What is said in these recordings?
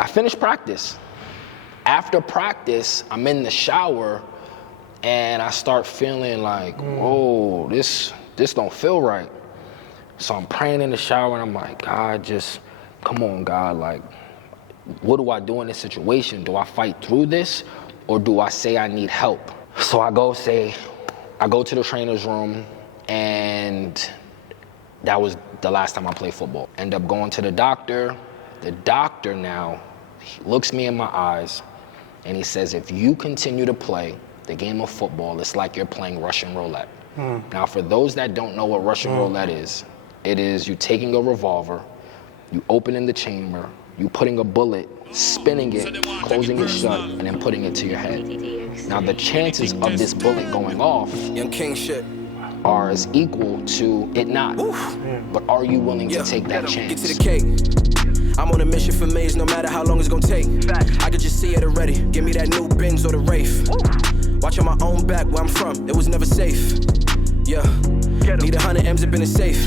I finished practice. After practice, I'm in the shower and I start feeling like, whoa, this don't feel right. So I'm praying in the shower and I'm like, God, just come on, God, like, what do I do in this situation? Do I fight through this or do I say I need help? So I go to the trainer's room, and that was the last time I played football. End up going to the doctor. The doctor now, he looks me in my eyes and he says, if you continue to play the game of football, it's like you're playing Russian roulette. Now, for those that don't know what Russian roulette is, it is you taking a revolver, you opening the chamber, you putting a bullet, spinning it, closing it shut, and then putting it to your head. Now, the chances of this bullet going off are as equal to it not. But are you willing to take that chance? Get to the cake. I'm on a mission for maze, no matter how long it's gonna take. I could just see it already. Give me that new Benz or the Wraith. Watch on my own back where I'm from, it was never safe. Yeah. Need 100 M's up in the safe.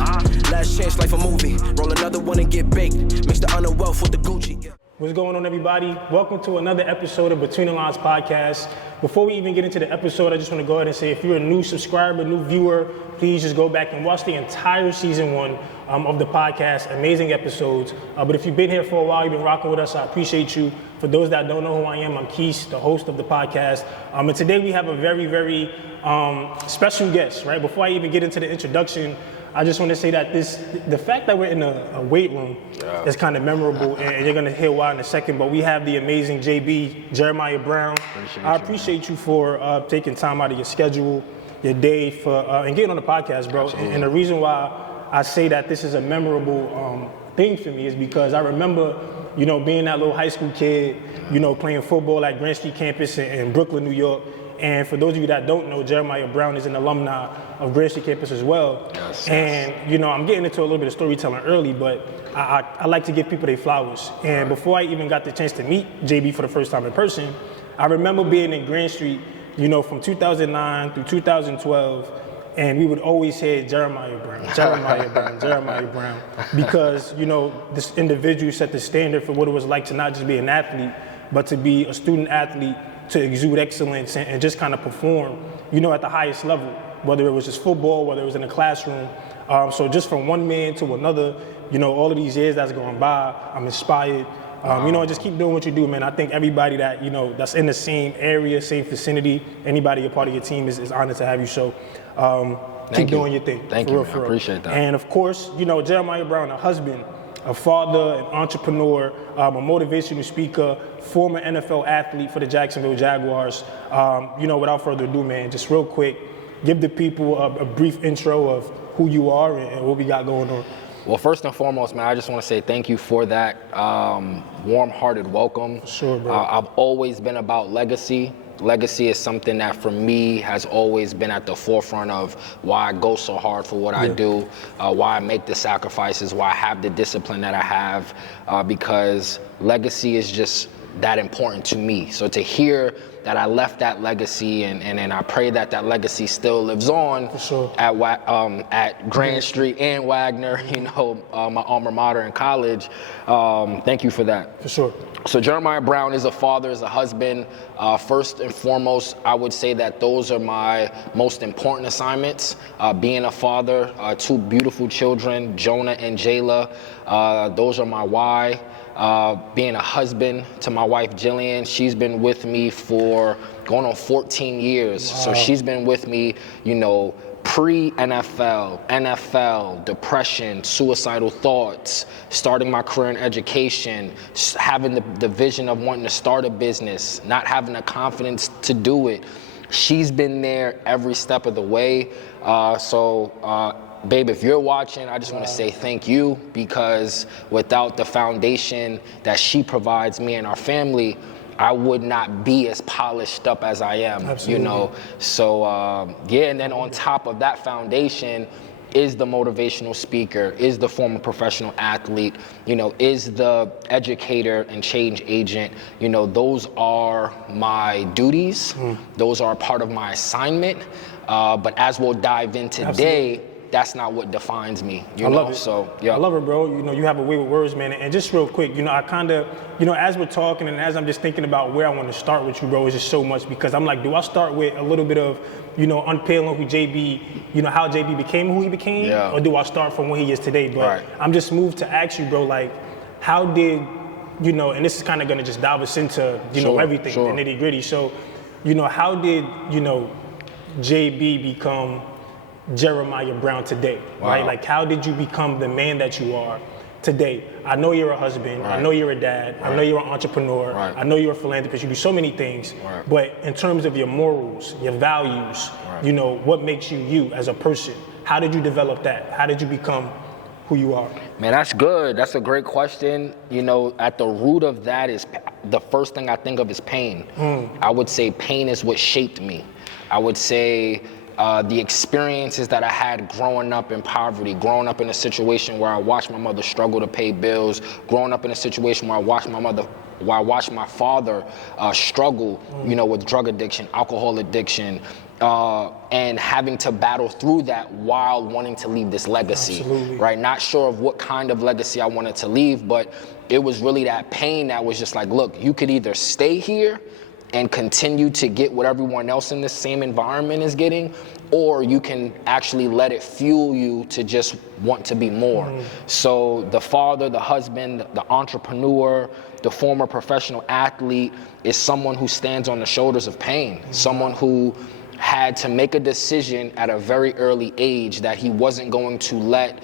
Last chance, like a movie. Roll another one and get baked. Mix the honor wealth with the Gucci. What's going on, everybody? Welcome to another episode of Between the Lines podcast. Before we even get into the episode, I just want to go ahead and say, if you're a new subscriber, new viewer, please just go back and watch the entire season 1 of the podcast. Amazing episodes. But if you've been here for a while, you've been rocking with us, I appreciate you. For those that don't know who I am, I'm Kese, the host of the podcast. And today we have a very, very special guest, right? Before I even get into the introduction, I just want to say that the fact that we're in a weight room is kind of memorable, and you're going to hear why in a second, but we have the amazing JB, Jeremiah Brown. I appreciate you for taking time out of your schedule, your day, and getting on the podcast, bro. And the reason why I say that this is a memorable thing for me is because I remember, being that little high school kid, playing football at Grand Street campus in Brooklyn, New York. And for those of you that don't know, Jeremiah Brown is an alumni of Grand Street campus as well. Yes. And, I'm getting into a little bit of storytelling early, but I like to give people their flowers. And before I even got the chance to meet JB for the first time in person, I remember being in Grand Street, from 2009 through 2012, and we would always hear Jeremiah Brown, Jeremiah Brown, Jeremiah Brown, because, this individual set the standard for what it was like to not just be an athlete, but to be a student athlete, to exude excellence and just kind of perform, at the highest level, whether it was just football, whether it was in a classroom. So just from one man to another, all of these years that's going by, I'm inspired. Just keep doing what you do, man. I think everybody that, that's in the same area, same vicinity, anybody a part of your team is honored to have you. So keep doing your thing. Thank you, I appreciate that. And of course, Jeremiah Brown, a husband, a father, an entrepreneur, a motivational speaker, former NFL athlete for the Jacksonville Jaguars. Without further ado, man, just real quick, give the people a brief intro of who you are and what we got going on. Well, first and foremost, man, I just want to say thank you for that warm-hearted welcome. Sure, bro. I've always been about legacy. Legacy is something that for me has always been at the forefront of why I go so hard for what I do, why I make the sacrifices, why I have the discipline that I have, because legacy is just that important to me. So to hear that I left that legacy and I pray that legacy still lives on at Grand Street and Wagner, my alma mater in college. Thank you for that. For sure. So Jeremiah Brown is a father, is a husband. First and foremost, I would say that those are my most important assignments. Being a father, 2 beautiful children, Jonah and Jayla. Those are my why. Being a husband to my wife, Jillian, she's been with me for going on 14 years. Wow. So she's been with me, pre-NFL, NFL, depression, suicidal thoughts, starting my career in education, having the vision of wanting to start a business, not having the confidence to do it. She's been there every step of the way. Babe, if you're watching, I just want to say thank you, because without the foundation that she provides me and our family, I would not be as polished up as I am. Absolutely. So and then on top of that foundation is the motivational speaker, is the former professional athlete, is the educator and change agent. Those are my duties. Those are part of my assignment. But as we'll dive in today, that's not what defines me. I love it. So yeah, I love it, bro. You know, you have a way with words, man. And just real quick, you know, I kind of, you know, as we're talking and as I'm just thinking about where I want to start with you, bro, is just so much, because I'm like, do I start with a little bit of, you know, unpeeling who JB, you know, how JB became who he became, or do I start from where he is today? But I'm just moved to ask you, bro, like, how did, you know, and this is kind of going to just dive us into, you know, everything, the nitty gritty. So, you know, how did, you know, JB become Jeremiah Brown today, right? Like, how did you become the man that you are today? I know you're a husband. I know you're a dad. I know you're an entrepreneur. I know you're a philanthropist. You do so many things. But in terms of your morals, your values, you know, what makes you you as a person? How did you develop that? How did you become who you are? Man, that's good. That's a great question. You know, at the root of that is the first thing I think of is pain. I would say pain is what shaped me. I would say the experiences that I had growing up in poverty, growing up in a situation where I watched my mother struggle to pay bills, growing up in a situation where I watched my father struggle, you know, with drug addiction, alcohol addiction, and having to battle through that while wanting to leave this legacy, right? Not sure of what kind of legacy I wanted to leave, but it was really that pain that was just like, look, you could either stay here and continue to get what everyone else in the same environment is getting, or you can actually let it fuel you to just want to be more. So the father, the husband, the entrepreneur, the former professional athlete is someone who stands on the shoulders of pain, someone who had to make a decision at a very early age that he wasn't going to let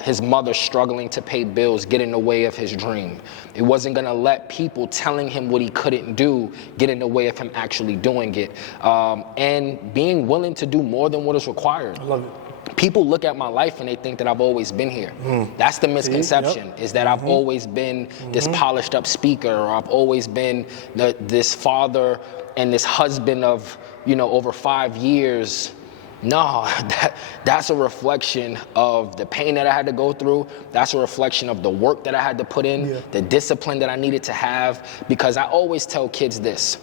his mother struggling to pay bills get in the way of his dream. He wasn't going to let people telling him what he couldn't do get in the way of him actually doing it. And being willing to do more than what is required. I love it. People look at my life and they think that I've always been here. That's the misconception, is that I've always been this polished up speaker, or I've always been this father and this husband of, you know, over 5 years. No, that's a reflection of the pain that I had to go through. That's a reflection of the work that I had to put in, the discipline that I needed to have. Because I always tell kids this,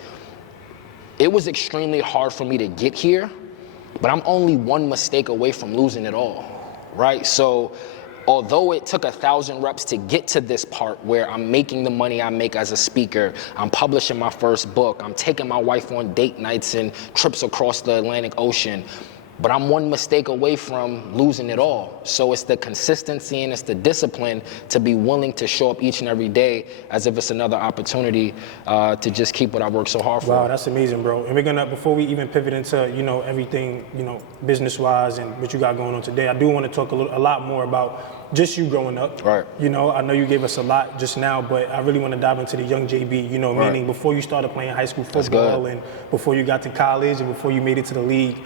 it was extremely hard for me to get here, but I'm only one mistake away from losing it all, right? So although it took 1,000 reps to get to this part where I'm making the money I make as a speaker, I'm publishing my first book, I'm taking my wife on date nights and trips across the Atlantic Ocean, but I'm one mistake away from losing it all. So it's the consistency and it's the discipline to be willing to show up each and every day as if it's another opportunity to just keep what I worked so hard for. Wow, that's amazing, bro. And we're gonna, before we even pivot into, you know, everything, you know, business-wise and what you got going on today, I do want to talk a lot more about just you growing up. Right. You know, I know you gave us a lot just now, but I really want to dive into the young JB, you know, meaning before you started playing high school football and before you got to college and before you made it to the league.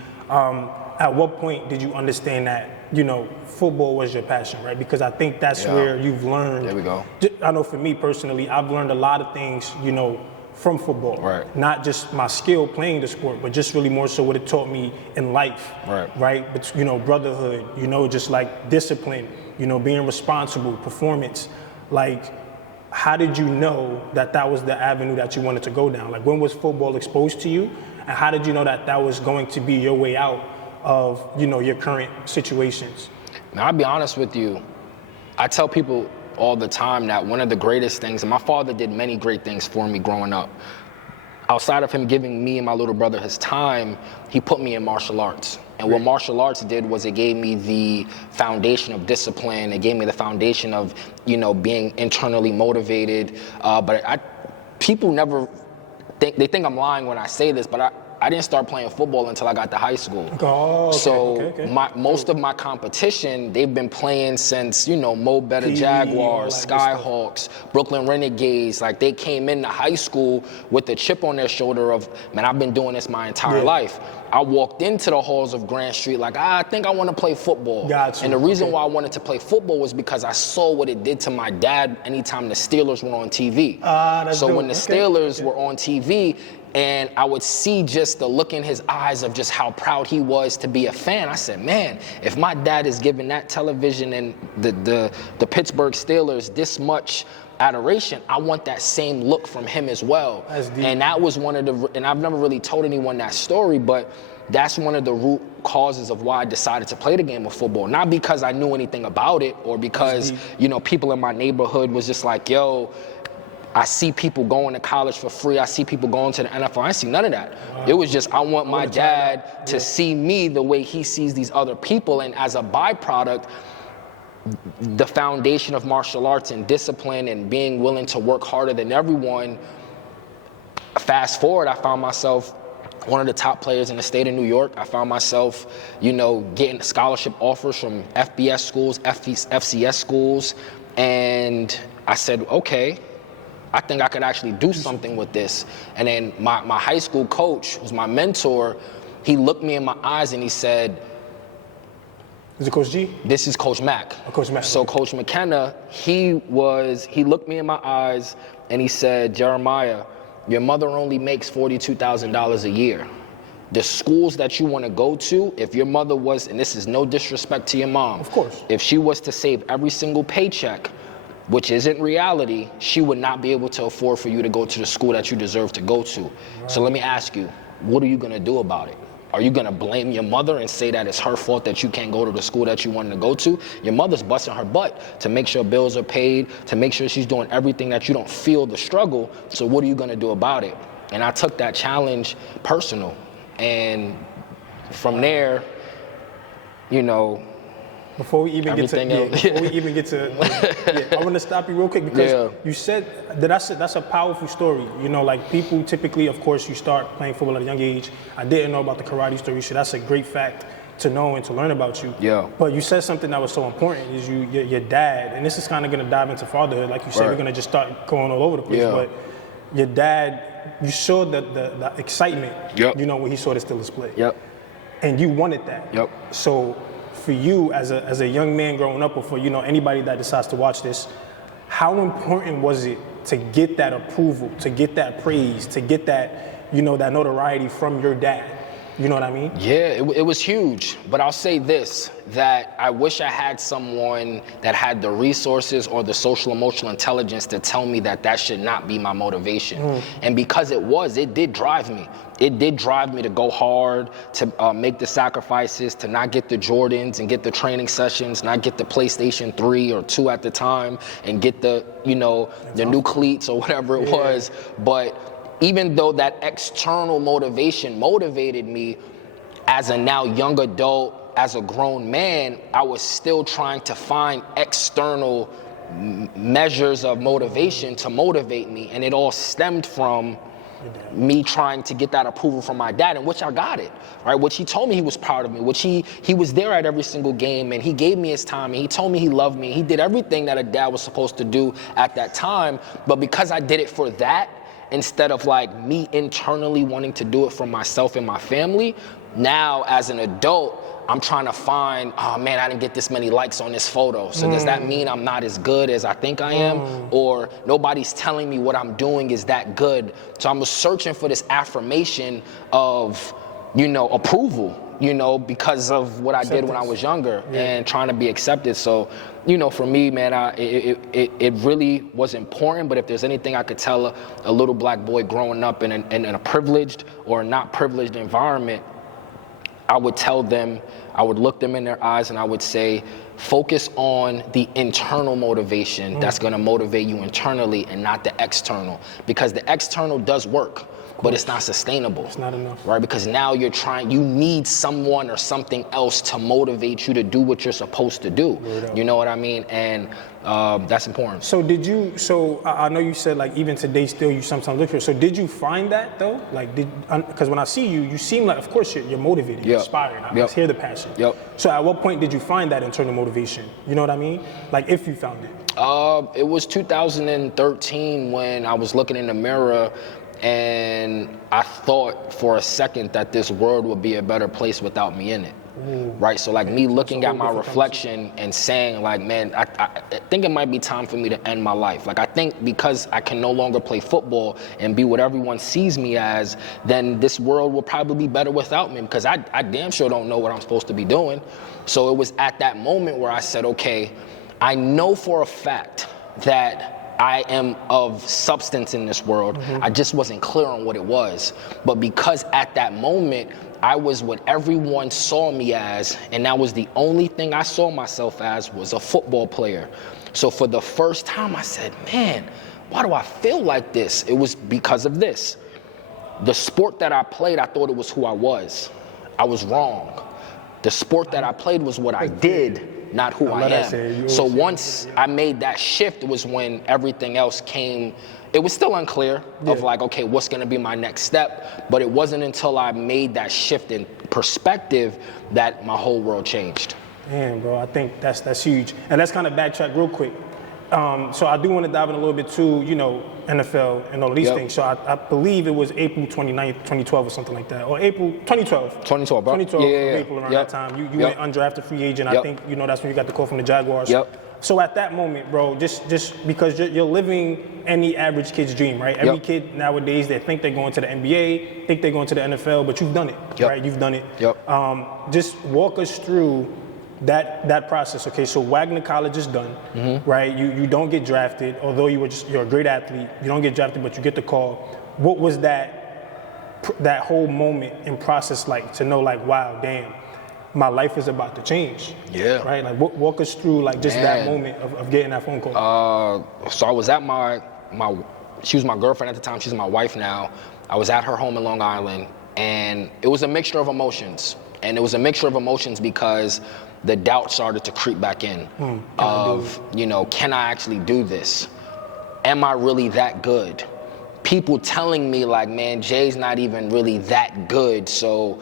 At what point did you understand that, you know, football was your passion, right? Because I think that's where you've learned. There we go. I know for me personally, I've learned a lot of things, you know, from football. Right. Not just my skill playing the sport, but just really more so what it taught me in life. Right. But, you know, brotherhood, you know, just like discipline, you know, being responsible, performance. Like, how did you know that that was the avenue that you wanted to go down? Like, when was football exposed to you? And how did you know that that was going to be your way out of, you know, your current situations? Now, I'll be honest with you. I tell people all the time that one of the greatest things, and my father did many great things for me growing up. Outside of him giving me and my little brother his time, he put me in martial arts. And what martial arts did was it gave me the foundation of discipline. It gave me the foundation of, you know, being internally motivated. People never think, they think I'm lying when I say this, but I didn't start playing football until I got to high school. Oh, okay, so most of my competition, they've been playing since, you know, Mo Better Jaguars, Skyhawks, Brooklyn Renegades. Like, they came into high school with a chip on their shoulder of, man, I've been doing this my entire life. I walked into the halls of Grand Street like, I think I want to play football. Gotcha. And the reason why I wanted to play football was because I saw what it did to my dad anytime the Steelers were on TV. So when the Steelers were on TV, and I would see just the look in his eyes of just how proud he was to be a fan, I said, man, if my dad is giving that television and the Pittsburgh Steelers this much adoration, I want that same look from him as well. That's deep. And that was one of the, and I've never really told anyone that story, but that's one of the root causes of why I decided to play the game of football. Not because I knew anything about it or because, you know, people in my neighborhood was just like, yo, I see people going to college for free. I see people going to the NFL. I didn't see none of that. Wow. It was just, I want my dad to see me the way he sees these other people. And as a byproduct, the foundation of martial arts and discipline and being willing to work harder than everyone, fast forward, I found myself one of the top players in the state of New York. I found myself, you know, getting scholarship offers from FBS schools, FCS schools. And I said, okay, I think I could actually do something with this. And then my high school coach, who's my mentor, he looked me in my eyes and he said, is it Coach G? This is Coach Mack. Oh, Coach Mack. So Coach McKenna, he looked me in my eyes and he said, Jeremiah, your mother only makes $42,000 a year. The schools that you want to go to, if your mother was, and this is no disrespect to your mom, of course, if she was to save every single paycheck, which isn't reality, she would not be able to afford for you to go to the school that you deserve to go to. Right. So let me ask you, what are you going to do about it? Are you going to blame your mother and say that it's her fault that you can't go to the school that you wanted to go to? Your mother's busting her butt to make sure bills are paid, to make sure she's doing everything that you don't feel the struggle. So what are you going to do about it? And I took that challenge personal. And from there, you know, before we even get to, I want to stop you real quick because you said that that's a powerful story. You know, like people typically, of course, you start playing football at a young age. I didn't know about the karate story, so that's a great fact to know and to learn about you. Yeah. But you said something that was so important is your dad, and this is kind of going to dive into fatherhood. Like you said, we're going to just start going all over the place. Yeah. But your dad, you saw the excitement, you know, when he saw the Steelers play. Yep. And you wanted that. Yep. So for you as a young man growing up, or for, you know, anybody that decides to watch this, how important was it to get that approval, to get that praise, to get that, you know, that notoriety from your dad? You know what I mean? Yeah, it was huge. But I'll say this, that I wish I had someone that had the resources or the social emotional intelligence to tell me that that should not be my motivation. And because it did drive me. It did drive me to go hard, to make the sacrifices, to not get the Jordans and get the training sessions, not get the PlayStation 3 or 2 at the time, and get the, you know, the new cleats or whatever it was. But even though that external motivation motivated me, as a now young adult, as a grown man, I was still trying to find external measures of motivation to motivate me. And it all stemmed from me trying to get that approval from my dad, in which I got it, right? Which he told me he was proud of me, which he was there at every single game, and he gave me his time, and he told me he loved me. He did everything that a dad was supposed to do at that time. But because I did it for that, instead of like me internally wanting to do it for myself and my family, now as an adult, I'm trying to find, oh man, I didn't get this many likes on this photo. So does that mean I'm not as good as I think I am? Or nobody's telling me what I'm doing is that good. So I'm searching for this affirmation of, you know, approval, you know, because of what I did when I was younger and trying to be accepted. So, you know, for me, man, it really was important. But if there's anything I could tell a little black boy growing up in a privileged or not privileged environment, I would tell them, I would look them in their eyes and I would say, focus on the internal motivation that's gonna motivate you internally and not the external. Because the external does work, but it's not sustainable. It's not enough. Right, because now you need someone or something else to motivate you to do what you're supposed to do. You know what I mean? And that's important. So I know you said like even today still you sometimes look for it. So did you find that though? Like because when I see you, you seem like, of course you're motivated, you're inspired. I hear the passion. So at what point did you find that internal motivation? You know what I mean? Like if you found it. It was 2013 when I was looking in the mirror and I thought for a second that this world would be a better place without me in it. Right, so like me looking at my reflection and saying like, man, I think it might be time for me to end my life. Like I think because I can no longer play football and be what everyone sees me as, then this world will probably be better without me, because I damn sure don't know what I'm supposed to be doing. So it was at that moment where I said, okay, I know for a fact that I am of substance in this world. I just wasn't clear on what it was. But because at that moment, I was what everyone saw me as, and that was the only thing I saw myself as, was a football player. So for the first time, I said, man, why do I feel like this? It was because of this. The sport that I played, I thought it was who I was. I was wrong. The sport that I played was what I did, not who I am. So once I made that shift was when everything else came. It was still unclear of like, okay, what's gonna be my next step? But it wasn't until I made that shift in perspective that my whole world changed. Damn, bro, I think that's huge. And let's kind of backtrack real quick. So I do want to dive in a little bit to, NFL and all these things. So I believe it was April 29th, 2012 or something like that. Or April 2012. 2012, bro. 2012, April around that time. You went undrafted free agent. I think, that's when you got the call from the Jaguars. So at that moment, bro, just because you're living any average kid's dream, right? Every kid nowadays, they think they're going to the NBA, think they're going to the NFL, but you've done it, right? You've done it. Just walk us through that process. Okay, so Wagner College is done, right? You don't get drafted, although you're a great athlete. You don't get drafted, but you get the call. What was that whole moment and process like, to know like, wow, damn, my life is about to change? Right? Like, walk us through like just that moment of getting that phone call. So I was at she was my girlfriend at the time. She's my wife now. I was at her home in Long Island, and it was a mixture of emotions. And it was a mixture of emotions because the doubt started to creep back in of, can I actually do this? Am I really that good? People telling me like, man, Jay's not even really that good, so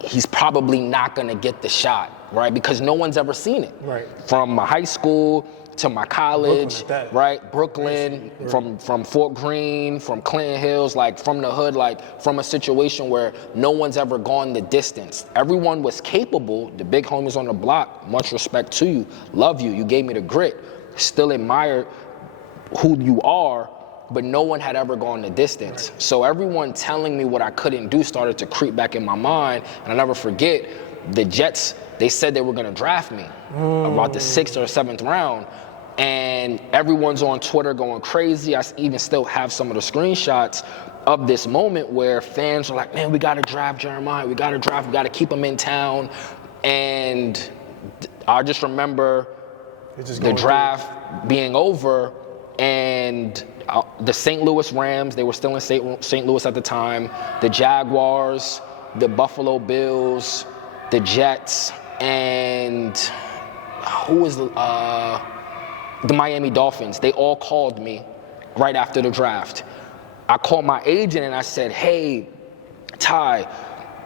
he's probably not gonna get the shot, right? Because no one's ever seen it. Right. From my high school to my college, right? Brooklyn, from Fort Greene, from Clinton Hills, like from the hood, like from a situation where no one's ever gone the distance. Everyone was capable. The big homies on the block, much respect to you, love you, you gave me the grit, still admire who you are, but no one had ever gone the distance. So everyone telling me what I couldn't do started to creep back in my mind, and I'll never forget, the Jets, they said they were gonna draft me about the 6th or 7th round. And everyone's on Twitter going crazy. I even still have some of the screenshots of this moment where fans are like, man, we gotta draft Jeremiah, we gotta keep him in town. And I just remember the draft being over, and the St. Louis Rams, they were still in St. Louis at the time, the Jaguars, the Buffalo Bills, the Jets, and who was the Miami Dolphins. They all called me right after the draft. I called my agent and I said, hey, Ty,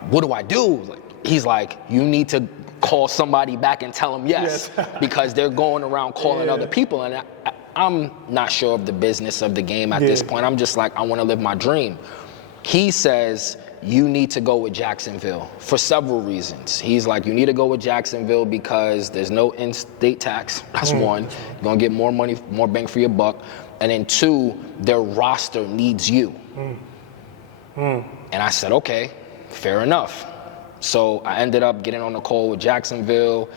what do I do? He's like, you need to call somebody back and tell them yes. Because they're going around calling other people. And I'm not sure of the business of the game at this point. I'm just like, I want to live my dream. He says, you need to go with Jacksonville for several reasons. He's like, you need to go with Jacksonville because there's no in-state tax. That's one. You're going to get more money, more bang for your buck. And then two, their roster needs you. And I said, okay, fair enough. So I ended up getting on the call with Jacksonville.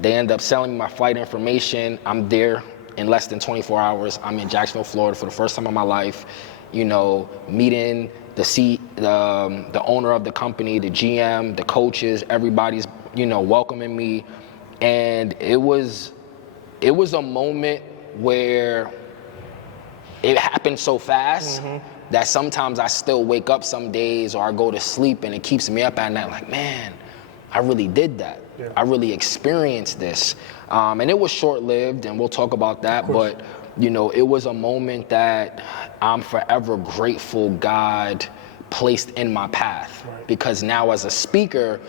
They end up selling me my flight information. I'm there in less than 24 hours. I'm in Jacksonville, Florida for the first time in my life. Meeting the owner of the company, the GM, the coaches, everybody's, welcoming me. And it was a moment where it happened so fast that sometimes I still wake up some days or I go to sleep and it keeps me up at night like, man, I really did that. I really experienced this. And it was short-lived, and we'll talk about that, but it was a moment that I'm forever grateful God placed in my path. Because now as a speaker,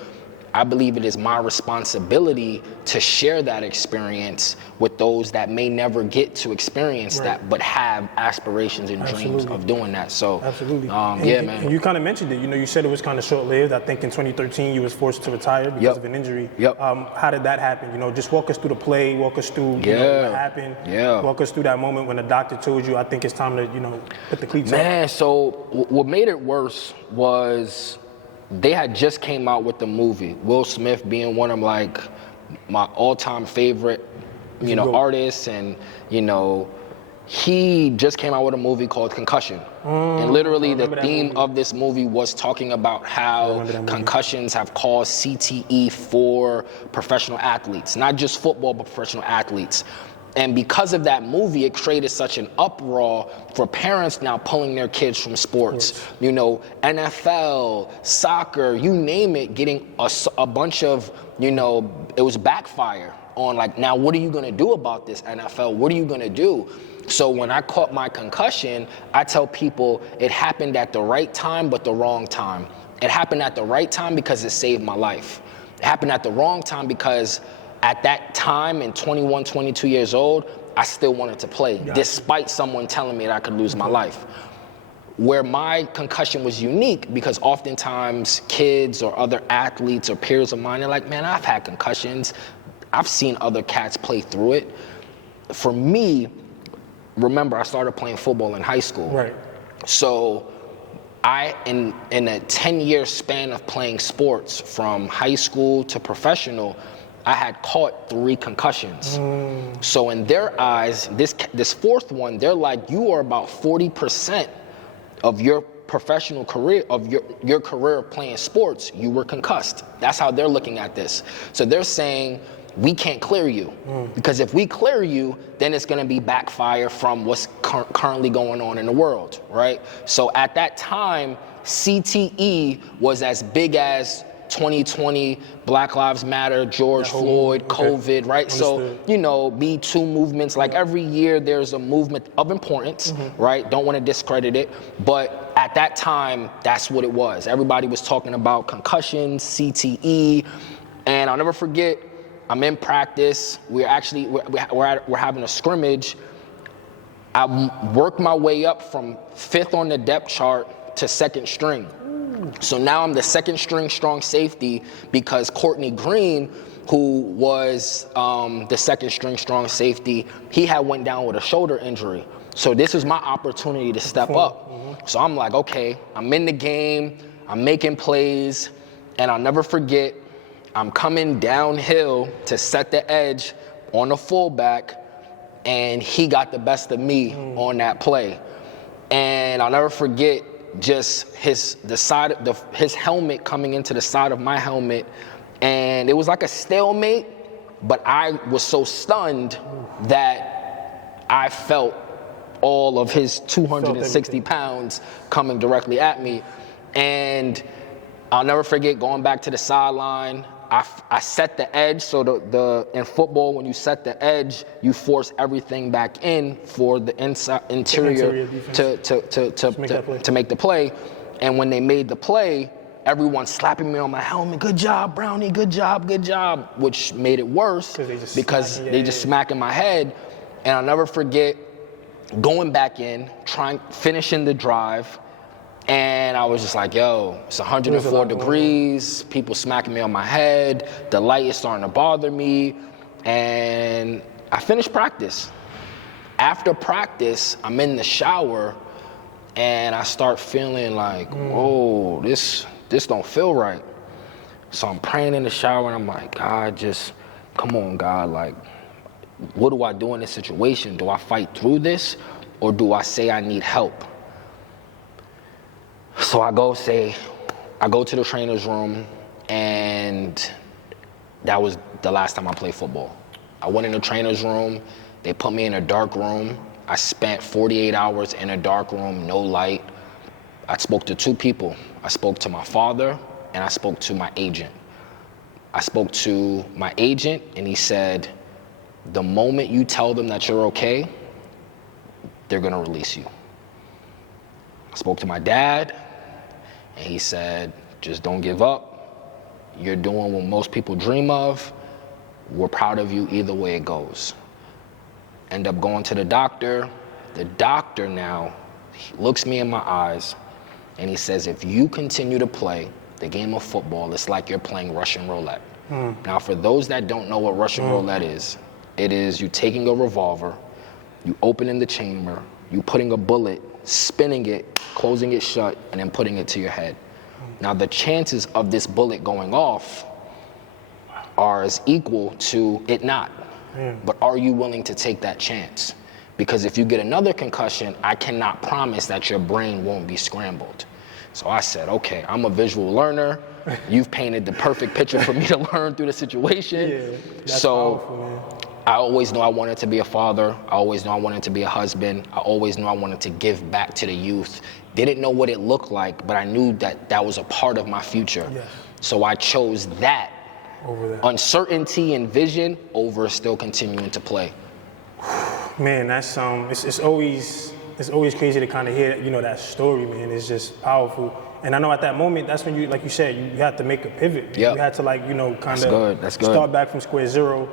I believe it is my responsibility to share that experience with those that may never get to experience that, but have aspirations and dreams of doing that. So, man. And you kind of mentioned it. You said it was kind of short-lived. I think in 2013 you was forced to retire because of an injury. How did that happen? Just walk us through the play. Walk us through what happened. Walk us through that moment when the doctor told you, I think it's time to put the cleats on. Man, so what made it worse was they had just came out with the movie. Will Smith being one of my all-time favorite, artists, and he just came out with a movie called Concussion. And literally the theme of this movie was talking about how concussions have caused CTE for professional athletes, not just football, but professional athletes. And because of that movie, it created such an uproar for parents now pulling their kids from sports. You know, NFL, soccer, you name it, getting a bunch of, you know, it was backfire on like, now what are you gonna do about this, NFL? What are you gonna do? So when I caught my concussion, I tell people it happened at the right time, but the wrong time. It happened at the right time because it saved my life. It happened at the wrong time because at that time, in 21, 22 years old, I still wanted to play, despite someone telling me that I could lose my life. Where my concussion was unique, because oftentimes kids or other athletes or peers of mine are like, man, I've had concussions. I've seen other cats play through it. For me, remember, I started playing football in high school. Right. So in a 10-year span of playing sports, from high school to professional, I had caught 3 concussions. So in their eyes, this fourth one, they're like, you are about 40% of your professional career, of your career of playing sports, you were concussed. That's how they're looking at this. So they're saying, we can't clear you. Because if we clear you, then it's gonna be backfire from what's currently going on in the world, right? So at that time, CTE was as big as 2020, Black Lives Matter, George Floyd, COVID, right? Understood. So, you know, Me Too movements, like every year there's a movement of importance, right? Don't want to discredit it, but at that time, that's what it was. Everybody was talking about concussions, CTE, and I'll never forget, I'm in practice, we're having a scrimmage. I worked my way up from 5th on the depth chart to 2nd string. So now I'm the 2nd string strong safety because Courtney Green, who was the 2nd string strong safety, he had went down with a shoulder injury. So this is my opportunity to step up. So I'm like, okay, I'm in the game, I'm making plays, and I'll never forget, I'm coming downhill to set the edge on the fullback, and he got the best of me on that play. And I'll never forget just his helmet coming into the side of my helmet, and it was like a stalemate, but I was so stunned that I felt all of his 260 pounds coming directly at me. And I'll never forget going back to the sideline. I set the edge, so in football, when you set the edge, you force everything back in for the interior to make the play. And when they made the play, everyone slapping me on my helmet, good job, Brownie, good job, which made it worse because they just smacking my head. And I'll never forget going back in, finishing the drive, and I was just like, yo, it's 104 degrees, people smacking me on my head, the light is starting to bother me, and I finished practice. After practice, I'm in the shower, and I start feeling like, whoa, this don't feel right. So I'm praying in the shower, and I'm like, God, just, come on, God, like, what do I do in this situation? Do I fight through this, or do I say I need help? So I go to the trainer's room, and that was the last time I played football. I went in the trainer's room, they put me in a dark room. I spent 48 hours in a dark room, no light. I spoke to 2 people. I spoke to my father, and I spoke to my agent. I spoke to my agent, and he said, the moment you tell them that you're okay, they're gonna release you. I spoke to my dad, and he said, just don't give up. You're doing what most people dream of. We're proud of you either way it goes. End up going to the doctor. The doctor now looks me in my eyes, and he says, if you continue to play the game of football, it's like you're playing Russian roulette. Now, for those that don't know what Russian roulette is, it is you taking a revolver, you opening the chamber, you putting a bullet, spinning it, closing it shut, and then putting it to your head. Now, the chances of this bullet going off are as equal to it not. But are you willing to take that chance? Because if you get another concussion, I cannot promise that your brain won't be scrambled. So I said, okay, I'm a visual learner. You've painted the perfect picture for me to learn through the situation. Yeah, that's so powerful, man. I always knew I wanted to be a father. I always knew I wanted to be a husband. I always knew I wanted to give back to the youth. Didn't know what it looked like, but I knew that that was a part of my future. Yes. So I chose that Over that. uncertainty and vision over still continuing to play. Man, that's it's always crazy to kind of hear, you know, that story, man. It's just powerful. And I know at that moment, that's when you, like you said, you had to make a pivot. Yep. You had to, like, you know, kind of That's good. start back from square zero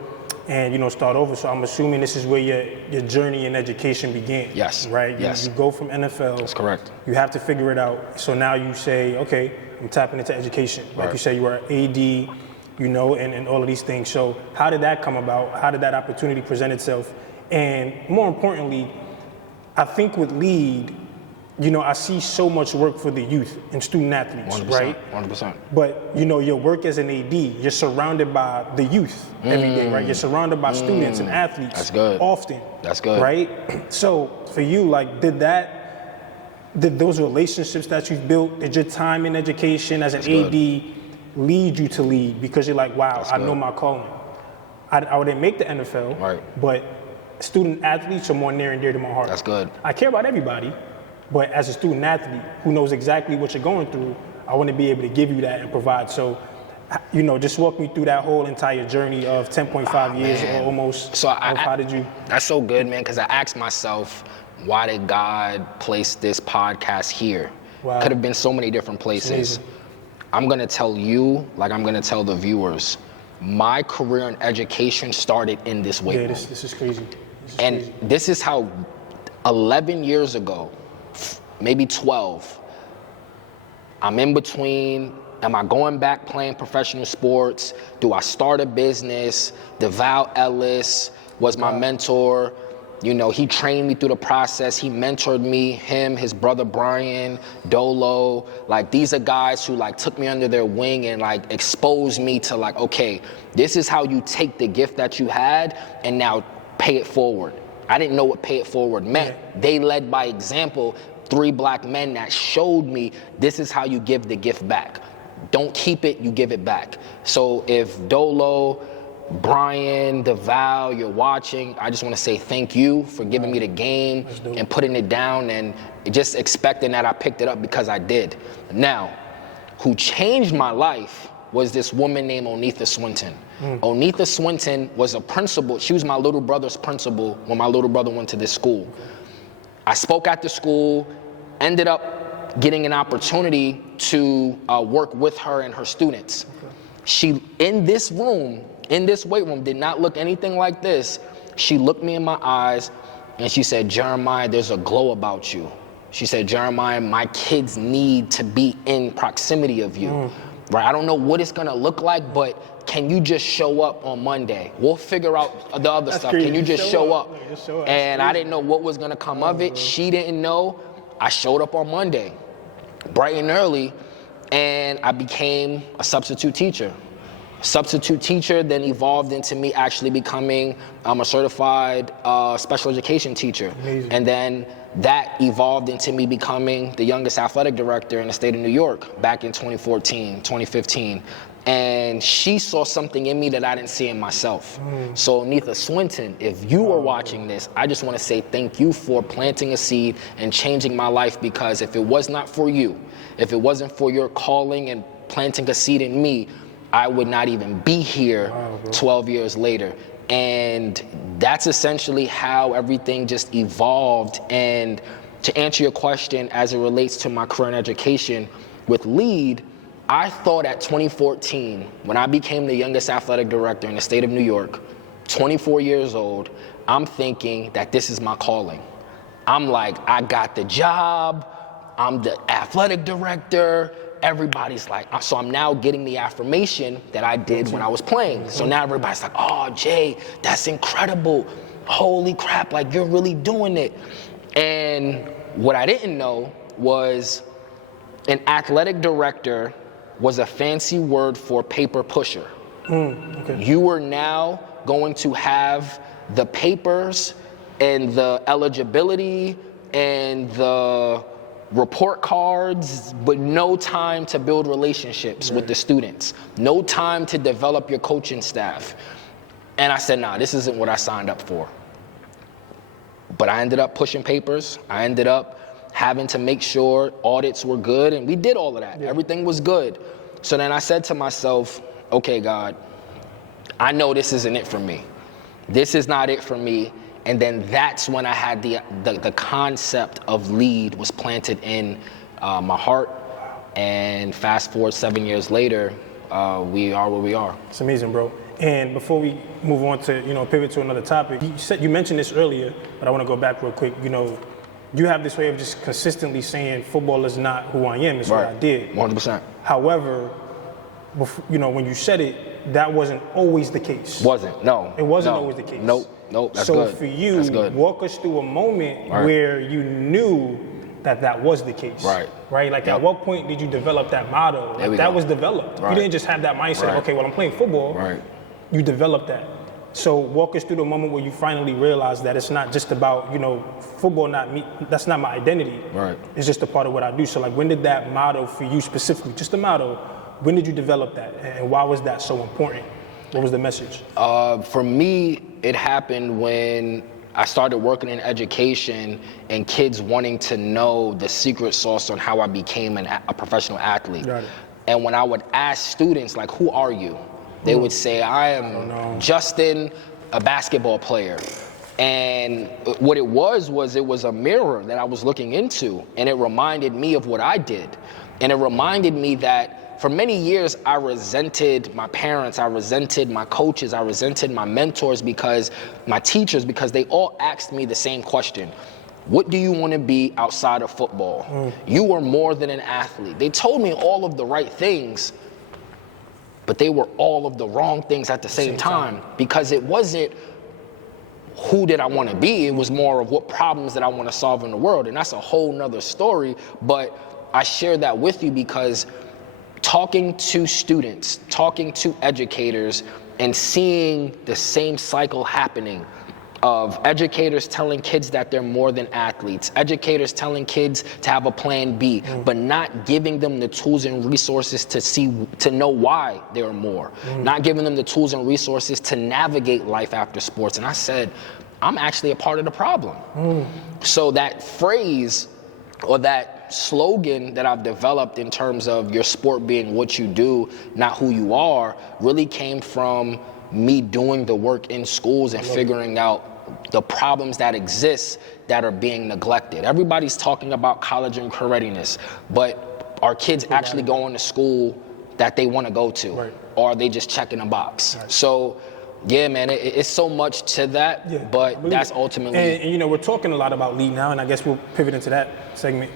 and, you know, start over. So I'm assuming this is where your journey in education began. Yes. Right? Yes. You go from NFL. That's correct. You have to figure it out. So now you say, okay, I'm tapping into education. Like Right. you said, you were AD, you know, and all of these things. So how did that come about? How did that opportunity present itself? And more importantly, I think with LEAD, you know, I see so much work for the youth and student athletes, 100%, right? 100%. But, you know, your work as an AD, you're surrounded by the youth every day, right? You're surrounded by students and athletes. That's good. Often. That's good. Right? So for you, like, did those relationships that you've built, did your time in education as an AD lead you to LEAD? Because you're like, wow, I know my calling. I didn't make the NFL, Right. but student athletes are more near and dear to my heart. That's good. I care about everybody, but as a student athlete who knows exactly what you're going through, I want to be able to give you that and provide. So, you know, just walk me through that whole entire journey of 10.5 years or almost. So how did you? That's so good, man, because I asked myself, why did God place this podcast here? Wow. Could have been so many different places. Amazing. I'm gonna tell you, like I'm gonna tell the viewers, my career in education started in this weight room. This is crazy. And this is how 11 years ago, maybe 12, I'm in between, am I going back playing professional sports? Do I start a business? DeVal Ellis was my mentor. You know, he trained me through the process. He mentored me, him, his brother Brian, Dolo. Like, these are guys who like took me under their wing and like exposed me to like, okay, this is how you take the gift that you had and now pay it forward. I didn't know what pay it forward meant. They led by example, 3 black men that showed me this is how you give the gift back. Don't keep it, you give it back. So if Dolo, Brian, DeVal, you're watching, I just want to say thank you for giving me the game and putting it down and just expecting that I picked it up because I did. Now, who changed my life was this woman named Onetha Swinton. Onetha Swinton was a principal. She was my little brother's principal when my little brother went to this school. I spoke at the school, ended up getting an opportunity to work with her and her students. She, in this room, in this weight room, did not look anything like this. She looked me in my eyes and she said, Jeremiah, there's a glow about you. She said, Jeremiah, my kids need to be in proximity of you. Right? I don't know what it's gonna look like, but can you just show up on Monday? We'll figure out the other stuff. Crazy. Can you just show up? Just show up. And I didn't know what was gonna come of it. She didn't know. I showed up on Monday, bright and early, and I became a substitute teacher. Substitute teacher then evolved into me actually becoming a certified special education teacher. Amazing. And then that evolved into me becoming the youngest athletic director in the state of New York back in 2014, 2015. And she saw something in me that I didn't see in myself. So Onetha Swinton, if you are watching this, I just want to say thank you for planting a seed and changing my life, because if it was not for you, if it wasn't for your calling and planting a seed in me, I would not even be here 12 years later. And that's essentially how everything just evolved. And to answer your question as it relates to my career in education with LEAD, I thought at 2014, when I became the youngest athletic director in the state of New York, 24 years old, I'm thinking that this is my calling. I'm like, I got the job, I'm the athletic director, everybody's like, so I'm now getting the affirmation that I did when I was playing. So now everybody's like, oh, Jay, that's incredible. Holy crap, like you're really doing it. And what I didn't know was an athletic director was a fancy word for paper pusher. You are now going to have the papers and the eligibility and the report cards, but no time to build relationships with the students, no time to develop your coaching staff. And I said, nah, this isn't what I signed up for. But I ended up pushing papers. I ended up having to make sure audits were good, and we did all of that. Everything was good. So then I said to myself, okay, God, I know this isn't it for me. This is not it for me. And then that's when I had the concept of LEAD was planted in my heart. And fast forward 7 years later, we are where we are. It's amazing, bro. And before we move on to, pivot to another topic, you mentioned this earlier, but I want to go back real quick. You have this way of just consistently saying football is not who I am, it's what I did. 100%. However, when you said it, that wasn't always the case. No. It wasn't always the case. Nope, that's so good. So for you, walk us through a moment where you knew that was the case. Right? Like at what point did you develop that motto? Like that was developed. You didn't just have that mindset of, okay, well, I'm playing football. You developed that. So walk us through the moment where you finally realized that it's not just about, football, not me, that's not my identity. It's just a part of what I do. So like when did that motto for you specifically, just the motto, when did you develop that? And why was that so important? What was the message? For me, it happened when I started working in education and kids wanting to know the secret sauce on how I became a professional athlete. And when I would ask students, like, who are you? They would say, I am Justin, a basketball player. And what it was a mirror that I was looking into, and it reminded me of what I did. And it reminded me that for many years, I resented my parents, I resented my coaches, I resented my mentors, my teachers, because they all asked me the same question. What do you want to be outside of football? You were more than an athlete. They told me all of the right things, but they were all of the wrong things at the same time, because it wasn't who did I want to be, it was more of what problems that I want to solve in the world. And that's a whole nother story, but I share that with you because talking to students, talking to educators, and seeing the same cycle happening of educators telling kids that they're more than athletes, educators telling kids to have a plan B, but not giving them the tools and resources to know why they're more, not giving them the tools and resources to navigate life after sports. And I said, I'm actually a part of the problem. So that phrase or that slogan that I've developed in terms of your sport being what you do, not who you are, really came from me doing the work in schools and figuring out the problems that exist that are being neglected. Everybody's talking about college and career readiness, but are kids actually going to school that they want to go to? Or are they just checking a box? So, yeah, man, it's so much to that, but that's ultimately... And we're talking a lot about LEAD now, and I guess we'll pivot into that segment.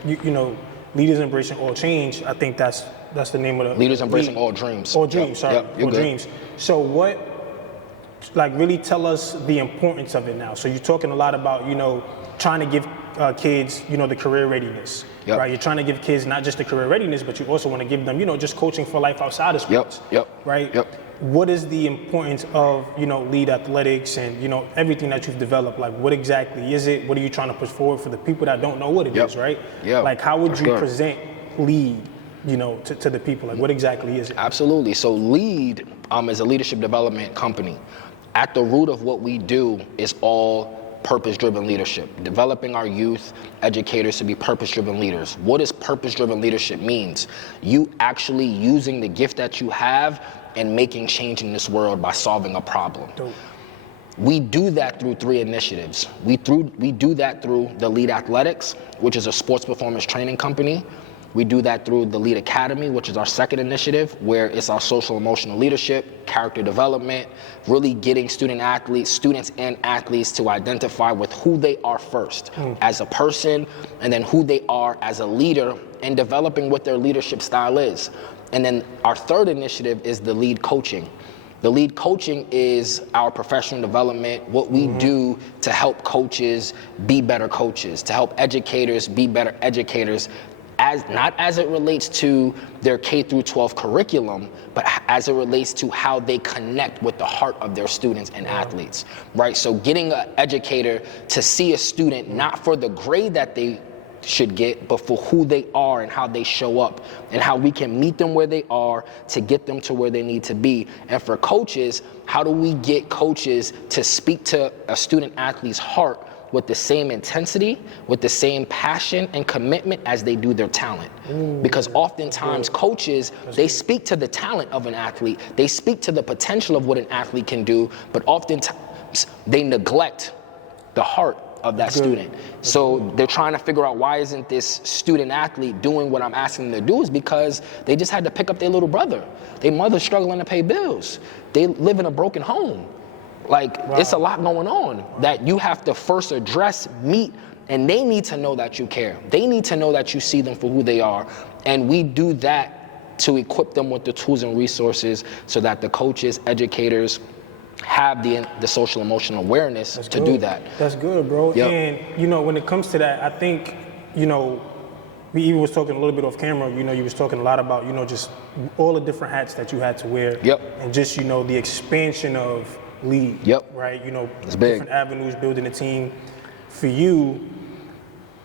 Leaders Embracing All Change, I think that's the name of the... Leaders Embracing All Dreams. All Dreams, sorry. All Dreams. So really tell us the importance of it now. So you're talking a lot about, trying to give kids, the career readiness, right? You're trying to give kids not just the career readiness, but you also want to give them, just coaching for life outside of sports, right? What is the importance of, LEAD Athletics and, everything that you've developed? Like, what exactly is it? What are you trying to push forward for the people that don't know what it is, right? Like, how would you present LEAD, to the people? Like, what exactly is it? Absolutely. So LEAD is a leadership development company. At the root of what we do is all purpose-driven leadership, developing our youth educators to be purpose-driven leaders. What does purpose-driven leadership means? You actually using the gift that you have and making change in this world by solving a problem. We do that through 3 initiatives. We do that through the LEAD Athletics, which is a sports performance training company. We do that through the LEAD Academy, which is our 2nd initiative, where it's our social emotional leadership, character development, really getting students and athletes to identify with who they are first as a person, and then who they are as a leader, and developing what their leadership style is. And then our 3rd initiative is the LEAD Coaching. The LEAD Coaching is our professional development, what we do to help coaches be better coaches, to help educators be better educators not as it relates to their K through 12 curriculum, but as it relates to how they connect with the heart of their students and athletes, right? So getting an educator to see a student not for the grade that they should get, but for who they are and how they show up and how we can meet them where they are to get them to where they need to be. And for coaches, how do we get coaches to speak to a student athlete's heart with the same intensity, with the same passion and commitment as they do their talent? Because oftentimes coaches, they speak to the talent of an athlete, they speak to the potential of what an athlete can do, but oftentimes they neglect the heart of that student. So they're trying to figure out, why isn't this student athlete doing what I'm asking them to do? Is because they just had to pick up their little brother. Their mother's struggling to pay bills. They live in a broken home. Like, it's a lot going on that you have to first address, meet, and they need to know that you care. They need to know that you see them for who they are. And we do that to equip them with the tools and resources so that the coaches, educators, have the social emotional awareness to do that. That's good, bro. Yep. And, you know, when it comes to that, I think, you know, we even was talking a little bit off camera, you know, you was talking a lot about, you know, just all the different hats that you had to wear. Yep. And just, you know, the expansion of LEAD. Yep. Right? You know, it's big. Different avenues, building a team. For you,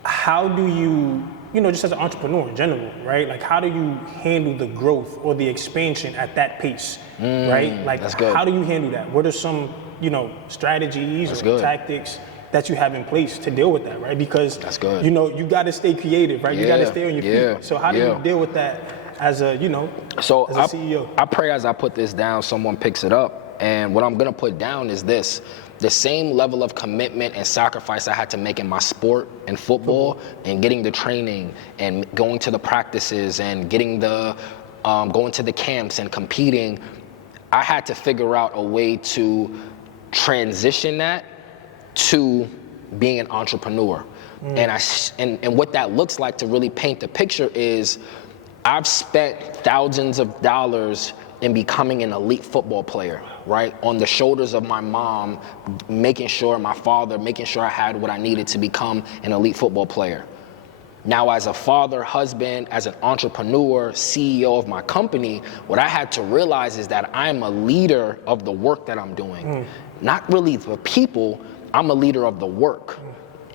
how do you, you know, just as an entrepreneur in general, right? Like, how do you handle the growth or the expansion at that pace, right? Like, how do you handle that? What are some, you know, strategies or tactics that you have in place to deal with that, right? Because, you know, you got to stay creative, right? You got to stay on your feet. So how do you deal with that as a, you know, as a CEO? I pray as I put this down, someone picks it up. And what I'm going to put down is this: the same level of commitment and sacrifice I had to make in my sport and football and getting the training and going to the practices and getting the going to the camps and competing, I had to figure out a way to transition that to being an entrepreneur. And what that looks like, to really paint the picture, is I've spent thousands of dollars in becoming an elite football player, right? On the shoulders of my mom, making sure, my father, making sure I had what I needed to become an elite football player. Now, as a father, husband, as an entrepreneur, CEO of my company, what I had to realize is that I'm a leader of the work that I'm doing. Not really the people, I'm a leader of the work.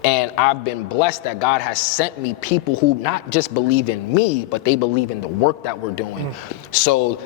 And I've been blessed that God has sent me people who not just believe in me, but they believe in the work that we're doing. So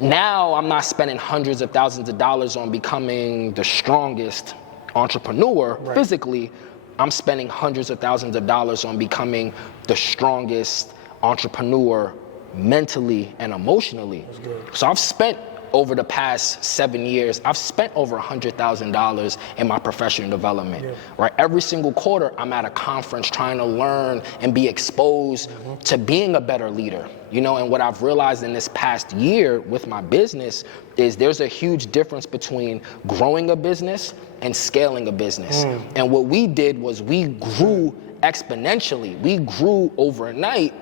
now I'm not spending hundreds of thousands of dollars on becoming the strongest entrepreneur physically. I'm spending hundreds of thousands of dollars on becoming the strongest entrepreneur mentally and emotionally. So I've spent, over the past 7 years, I've spent over $100,000 in my professional development, right? Every single quarter, I'm at a conference trying to learn and be exposed to being a better leader, you know? And what I've realized in this past year with my business is there's a huge difference between growing a business and scaling a business. And what we did was we grew exponentially. We grew overnight,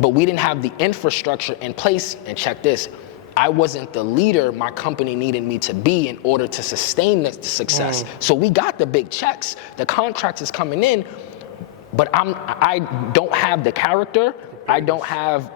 but we didn't have the infrastructure in place. And check this: I wasn't the leader my company needed me to be in order to sustain the success. So we got the big checks, the contracts is coming in, but I don't have the character, I don't have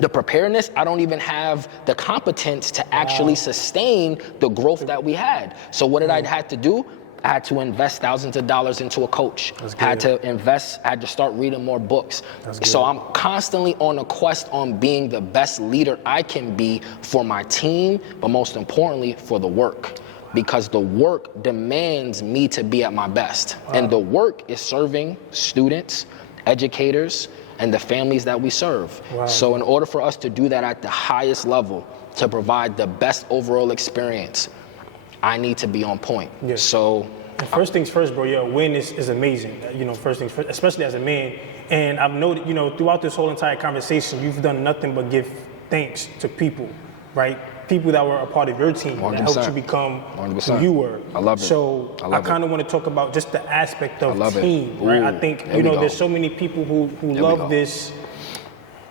the preparedness, I don't even have the competence to actually sustain the growth that we had. So what did I have to do? I had to invest thousands of dollars into a coach. I had to start reading more books. So I'm constantly on a quest on being the best leader I can be for my team, but most importantly for the work, because the work demands me to be at my best. And the work is serving students, educators, and the families that we serve. So in order for us to do that at the highest level, to provide the best overall experience, I need to be on point. So first things first, bro, your awareness is amazing. You know, first things first, especially as a man. And I've noted, you know, throughout this whole entire conversation, you've done nothing but give thanks to people, right? People that were a part of your team 100%. that helped you become 100%. who you were. I love it. So I kind of want to talk about just the aspect of team, right? I think, there you know, there's so many people who love this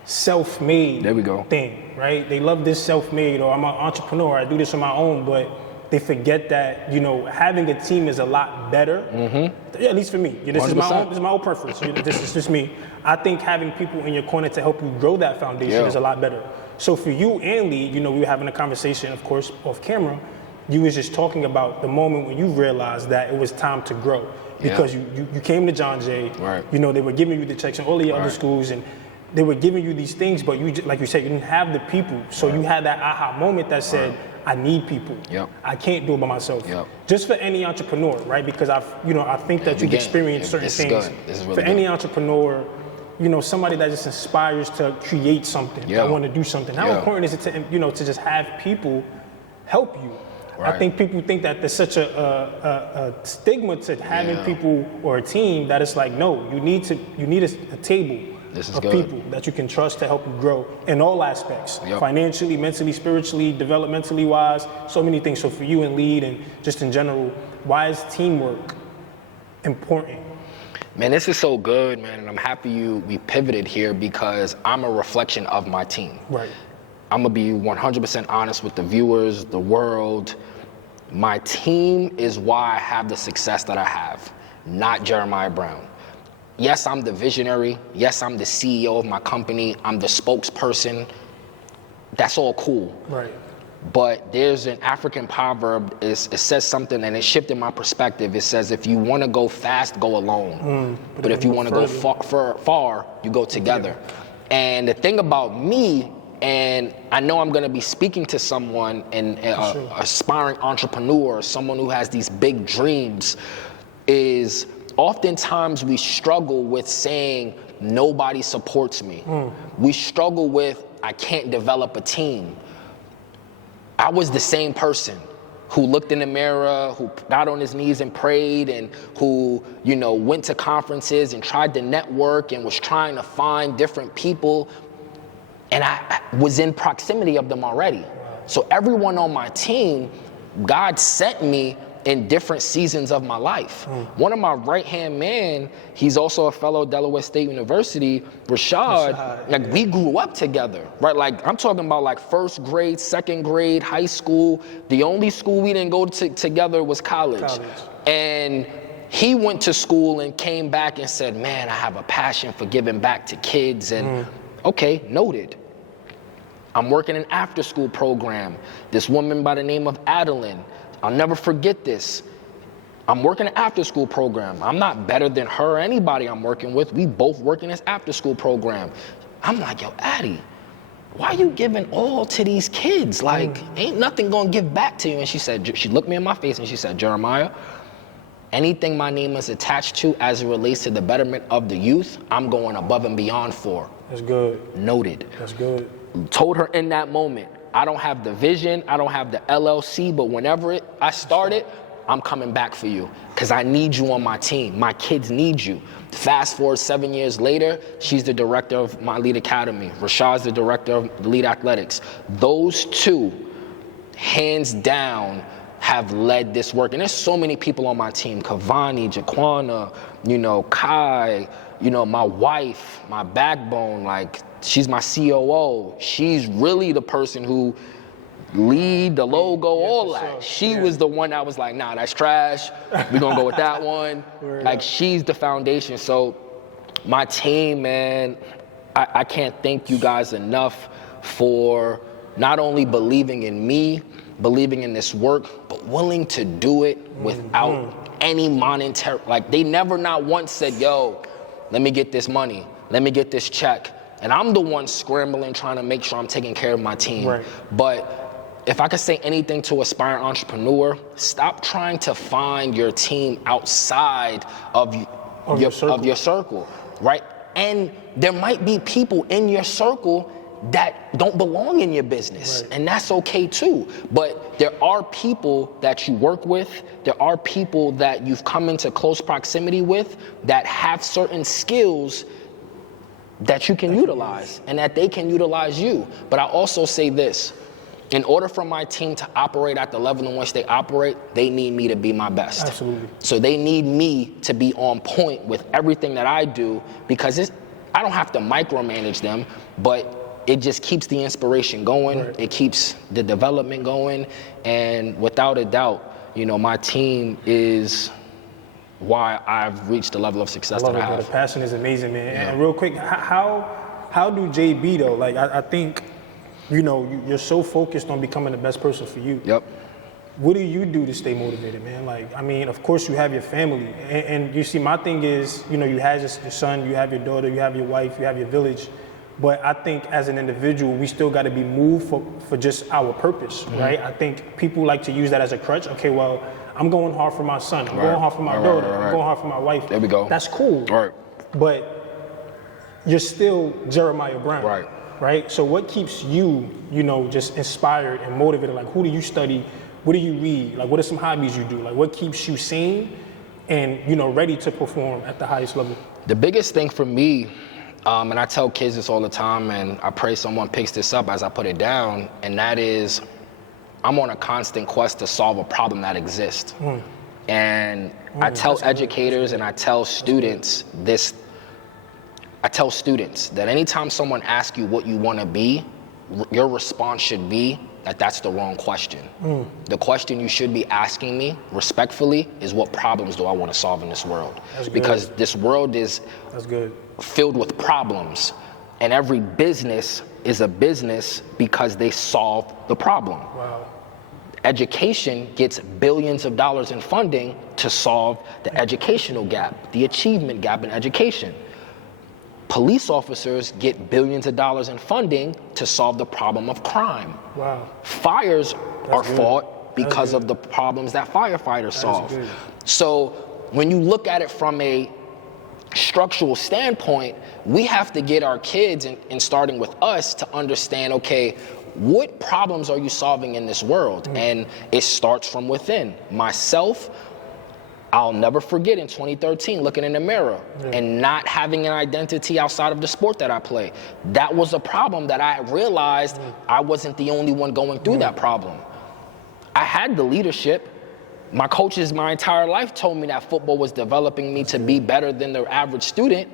self-made thing, right? They love this self-made, or I'm an entrepreneur, I do this on my own, but they forget that, you know, having a team is a lot better. Yeah, at least for me. This is my own preference. So this is just me. I think having people in your corner to help you grow that foundation is a lot better. So for you and Lee, you know, we were having a conversation, of course, off camera. You was just talking about the moment when you realized that it was time to grow. Because you came to John Jay, you know, they were giving you the checks in all the other schools, and they were giving you these things, but you, like you said, you didn't have the people. So you had that aha moment that said, I need people. I can't do it by myself. Just for any entrepreneur, right? Because I think that you've experienced certain things. For any entrepreneur, you know, somebody that just inspires to create something, that want to do something. How important is it to, you know, to just have people help you? I think people think that there's such a stigma to having people or a team that it's like, no, you need a table of people that you can trust to help you grow in all aspects, financially, mentally, spiritually, developmentally wise, so many things. So for you and LEAD and just in general, why is teamwork important? Man, this is so good, man, and I'm happy we pivoted here because I'm a reflection of my team. I'm gonna be 100% honest with the viewers, the world. My team is why I have the success that I have, not Jeremiah Brown. Yes, I'm the visionary. Yes, I'm the CEO of my company. I'm the spokesperson. That's all cool. But there's an African proverb, it says something, and it shifted my perspective. It says, if you wanna go fast, go alone. But if you wanna go far, you go together. And the thing about me, and I know I'm gonna be speaking to someone, an aspiring entrepreneur, someone who has these big dreams, is oftentimes we struggle with saying, nobody supports me. We struggle with, I can't develop a team. I was the same person who looked in the mirror, who got on his knees and prayed, and who, you know, went to conferences and tried to network and was trying to find different people. And I was in proximity of them already. So everyone on my team, God sent me in different seasons of my life. One of my right-hand man, he's also a fellow at Delaware State University, Rashad, like we grew up together, right? Like I'm talking about like first grade, second grade, high school. The only school we didn't go to together was college. And he went to school and came back and said, man, I have a passion for giving back to kids. And okay, noted. I'm working an after-school program. This woman by the name of Adeline, I'll never forget this. I'm working an after-school program. I'm not better than her or anybody I'm working with. We both work in this after-school program. I'm like, yo, Addie, why are you giving all to these kids? Like, ain't nothing gonna give back to you. And she looked me in my face and she said, Jeremiah, anything my name is attached to as it relates to the betterment of the youth, I'm going above and beyond for. That's good. Noted. That's good. Told her in that moment, I don't have the vision, I don't have the LLC, but whenever I started, I'm coming back for you because I need you on my team. My kids need you. Fast forward 7 years later, she's the director of my LEAD Academy. Rashad's the director of LEAD Athletics. Those two, hands down, have led this work. And there's so many people on my team, Kavani, Jaquana, you know, Kai, you know, my wife, my backbone, like, she's my COO. She's really the person who LEAD, the logo, all that. She was the one that was like, nah, that's trash. We're gonna go with that one. Like, she's the foundation. So my team, man, I can't thank you guys enough for not only believing in me, believing in this work, but willing to do it without any monetary, like they never not once said, yo, let me get this money, let me get this check. And I'm the one scrambling, trying to make sure I'm taking care of my team. But if I could say anything to aspiring entrepreneur, stop trying to find your team outside of your circle, right? And there might be people in your circle that don't belong in your business, and that's okay too. But there are people that you work with, there are people that you've come into close proximity with that have certain skills that you can utilize and that they can utilize you. But I also say this, in order for my team to operate at the level in which they operate, they need me to be my best. Absolutely. So they need me to be on point with everything that I do, because I don't have to micromanage them, but it just keeps the inspiration going. Right. It keeps the development going. And without a doubt, you know, my team is why I've reached the level of success that I have. The passion is amazing, man. Yeah. And real quick, how do JB though? Like, I think, you know, you're so focused on becoming the best person for you. Yep. What do you do to stay motivated, man? Like, I mean, of course you have your family, and you see, my thing is, you know, you have your son, you have your daughter, you have your wife, you have your village, but I think as an individual, we still got to be moved for just our purpose, right? I think people like to use that as a crutch. Okay, well, I'm going hard for my son, I'm going hard for my daughter, I'm going hard for my wife. There we go. That's cool. Right. But you're still Jeremiah Brown. Right. Right? So what keeps you, you know, just inspired and motivated? Like, who do you study? What do you read? Like, what are some hobbies you do? Like, what keeps you sane and, you know, ready to perform at the highest level? The biggest thing for me, and I tell kids this all the time, and I pray someone picks this up as I put it down, and that is, I'm on a constant quest to solve a problem that exists. And I tell educators and I tell students this, I tell students that anytime someone asks you what you want to be, your response should be that that's the wrong question. The question you should be asking me, respectfully, is what problems do I want to solve in this world? Because this world is filled with problems, and every business is a business because they solve the problem. Wow. Education gets billions of dollars in funding to solve the educational gap, the achievement gap in education. Police officers get billions of dollars in funding to solve the problem of crime. Wow. Fires are fought because of the problems that firefighters solve. So when you look at it from a structural standpoint, we have to get our kids, and starting with us, to understand, okay, what problems are you solving in this world? And it starts from within. Myself, I'll never forget in 2013 looking in the mirror and not having an identity outside of the sport that I play. That was a problem that I realized I wasn't the only one going through that problem. I had the leadership. My coaches my entire life told me that football was developing me to be better than the average student,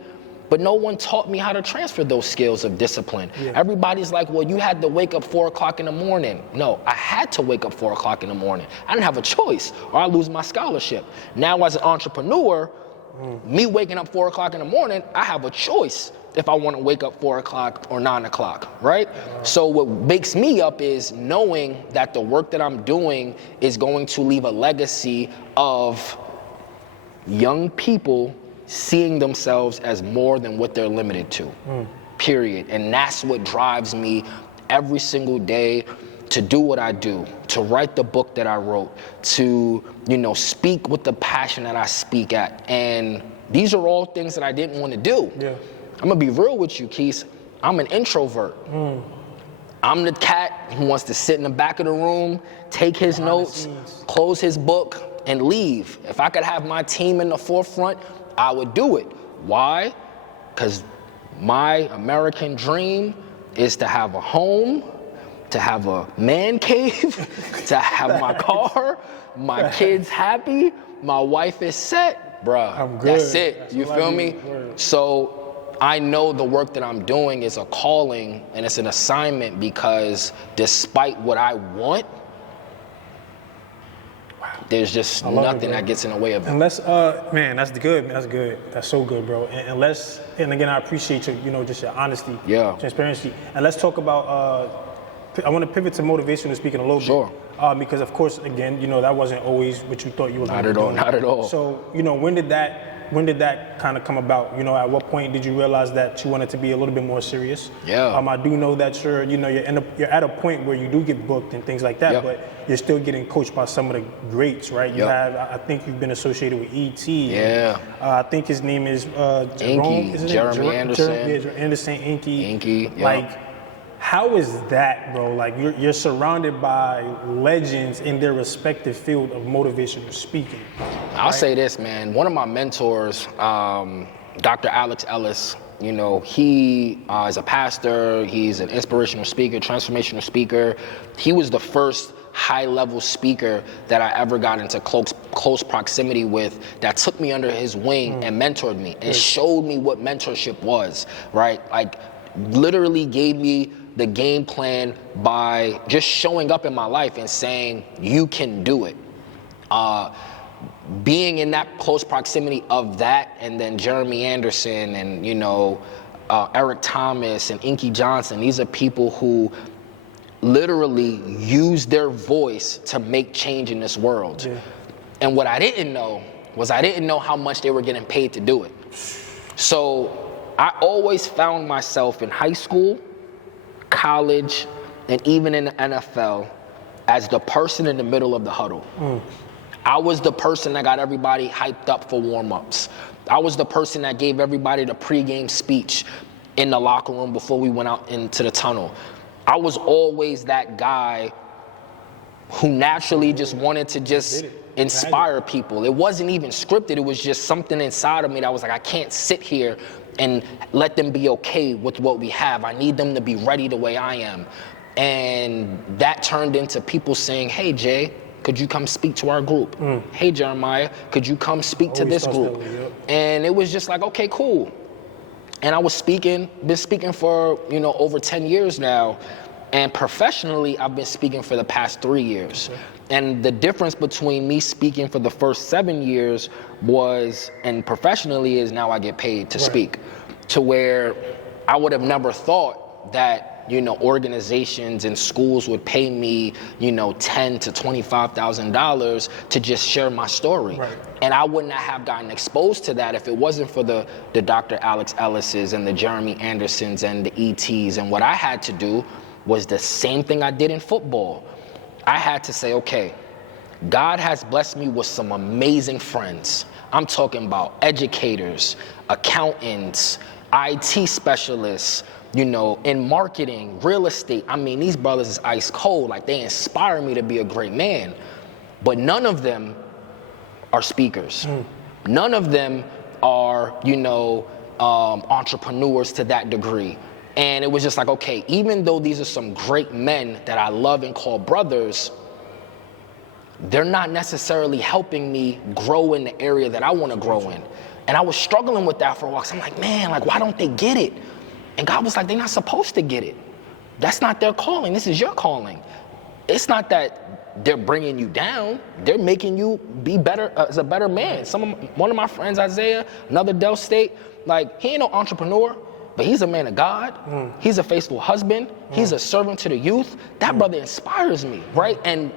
but no one taught me how to transfer those skills of discipline. Everybody's like, well, you had to wake up 4 o'clock in the morning. No, I had to wake up 4 o'clock in the morning. I didn't have a choice, or I lose my scholarship. Now as an entrepreneur, me waking up 4 o'clock in the morning, I have a choice if I want to wake up 4 o'clock or 9 o'clock, right? So what wakes me up is knowing that the work that I'm doing is going to leave a legacy of young people seeing themselves as more than what they're limited to, period. And that's what drives me every single day to do what I do, to write the book that I wrote, to, you know, speak with the passion that I speak at. And these are all things that I didn't want to do. I'm gonna be real with you, Kese. I'm an introvert. I'm the cat who wants to sit in the back of the room, take his notes, close his book, and leave. If I could have my team in the forefront, I would do it. Why? Because my American dream is to have a home, to have a man cave, to have my car, my kids happy, my wife is set, bruh. That's it. You feel me? So I know the work that I'm doing is a calling and it's an assignment, because despite what I want, there's just nothing that gets in the way of it. Unless, man, that's good. That's good. That's so good, bro. And again, I appreciate your, you know, just your honesty, transparency. And let's talk about, I want to pivot to motivational speaking a little bit. Because of course, again, you know, that wasn't always what you thought you were going to be doing. Not at all. So, you know, when did that kind of come about? You know, at what point did you realize that you wanted to be a little bit more serious? I do know that you're at a point where you do get booked and things like that, but you're still getting coached by some of the greats, right? You have, I think you've been associated with ET. I think his name is Jeremy Anderson. Anderson, Inky. Yep. Like, how is that, bro? Like, you're surrounded by legends in their respective field of motivational speaking. I'll say this, man. One of my mentors, Dr. Alex Ellis, you know, he is a pastor. He's an inspirational speaker, transformational speaker. He was the first high-level speaker that I ever got into close proximity with, that took me under his wing and mentored me and showed me what mentorship was, right? Like, literally gave me the game plan by just showing up in my life and saying, you can do it. Being in that close proximity of that, and then Jeremy Anderson and, Eric Thomas and Inky Johnson, these are people who literally use their voice to make change in this world. Yeah. And what I didn't know was I didn't know how much they were getting paid to do it. So I always found myself in high school, college, and even in the NFL as the person in the middle of the huddle. I was the person that got everybody hyped up for warm-ups. I was the person that gave everybody the pregame speech in the locker room before we went out into the tunnel. I was always that guy who naturally just wanted to just inspire people. It wasn't even scripted. It was just something inside of me that was like, I can't sit here and let them be okay with what we have. I need them to be ready the way I am. And that turned into people saying, hey, Jay, could you come speak to our group? Hey, Jeremiah, could you come speak to this group? And it was just like, okay, cool. And I was been speaking for, over 10 years now. And professionally, I've been speaking for the past 3 years. Okay. And the difference between me speaking for the first 7 years and professionally is now I get paid to speak. To where I would have never thought that, organizations and schools would pay me, $10,000 to $25,000 to just share my story. Right. And I wouldn't have gotten exposed to that if it wasn't for the Dr. Alex Ellis's and the Jeremy Andersons and the ETs. And what I had to do was the same thing I did in football. I had to say, okay, God has blessed me with some amazing friends. I'm talking about educators, accountants, IT specialists, in marketing, real estate. I mean, these brothers is ice cold. Like, they inspire me to be a great man. But none of them are speakers. None of them are, entrepreneurs to that degree. And it was just like, okay, even though these are some great men that I love and call brothers, they're not necessarily helping me grow in the area that I want to grow in. And I was struggling with that for a while. So I'm like, man, why don't they get it? And God was like, they're not supposed to get it. That's not their calling. This is your calling. It's not that they're bringing you down. They're making you be better as a better man. One of my friends, Isaiah, another Del State, he ain't no entrepreneur, but he's a man of God. He's a faithful husband. He's a servant to the youth. That brother inspires me, right? And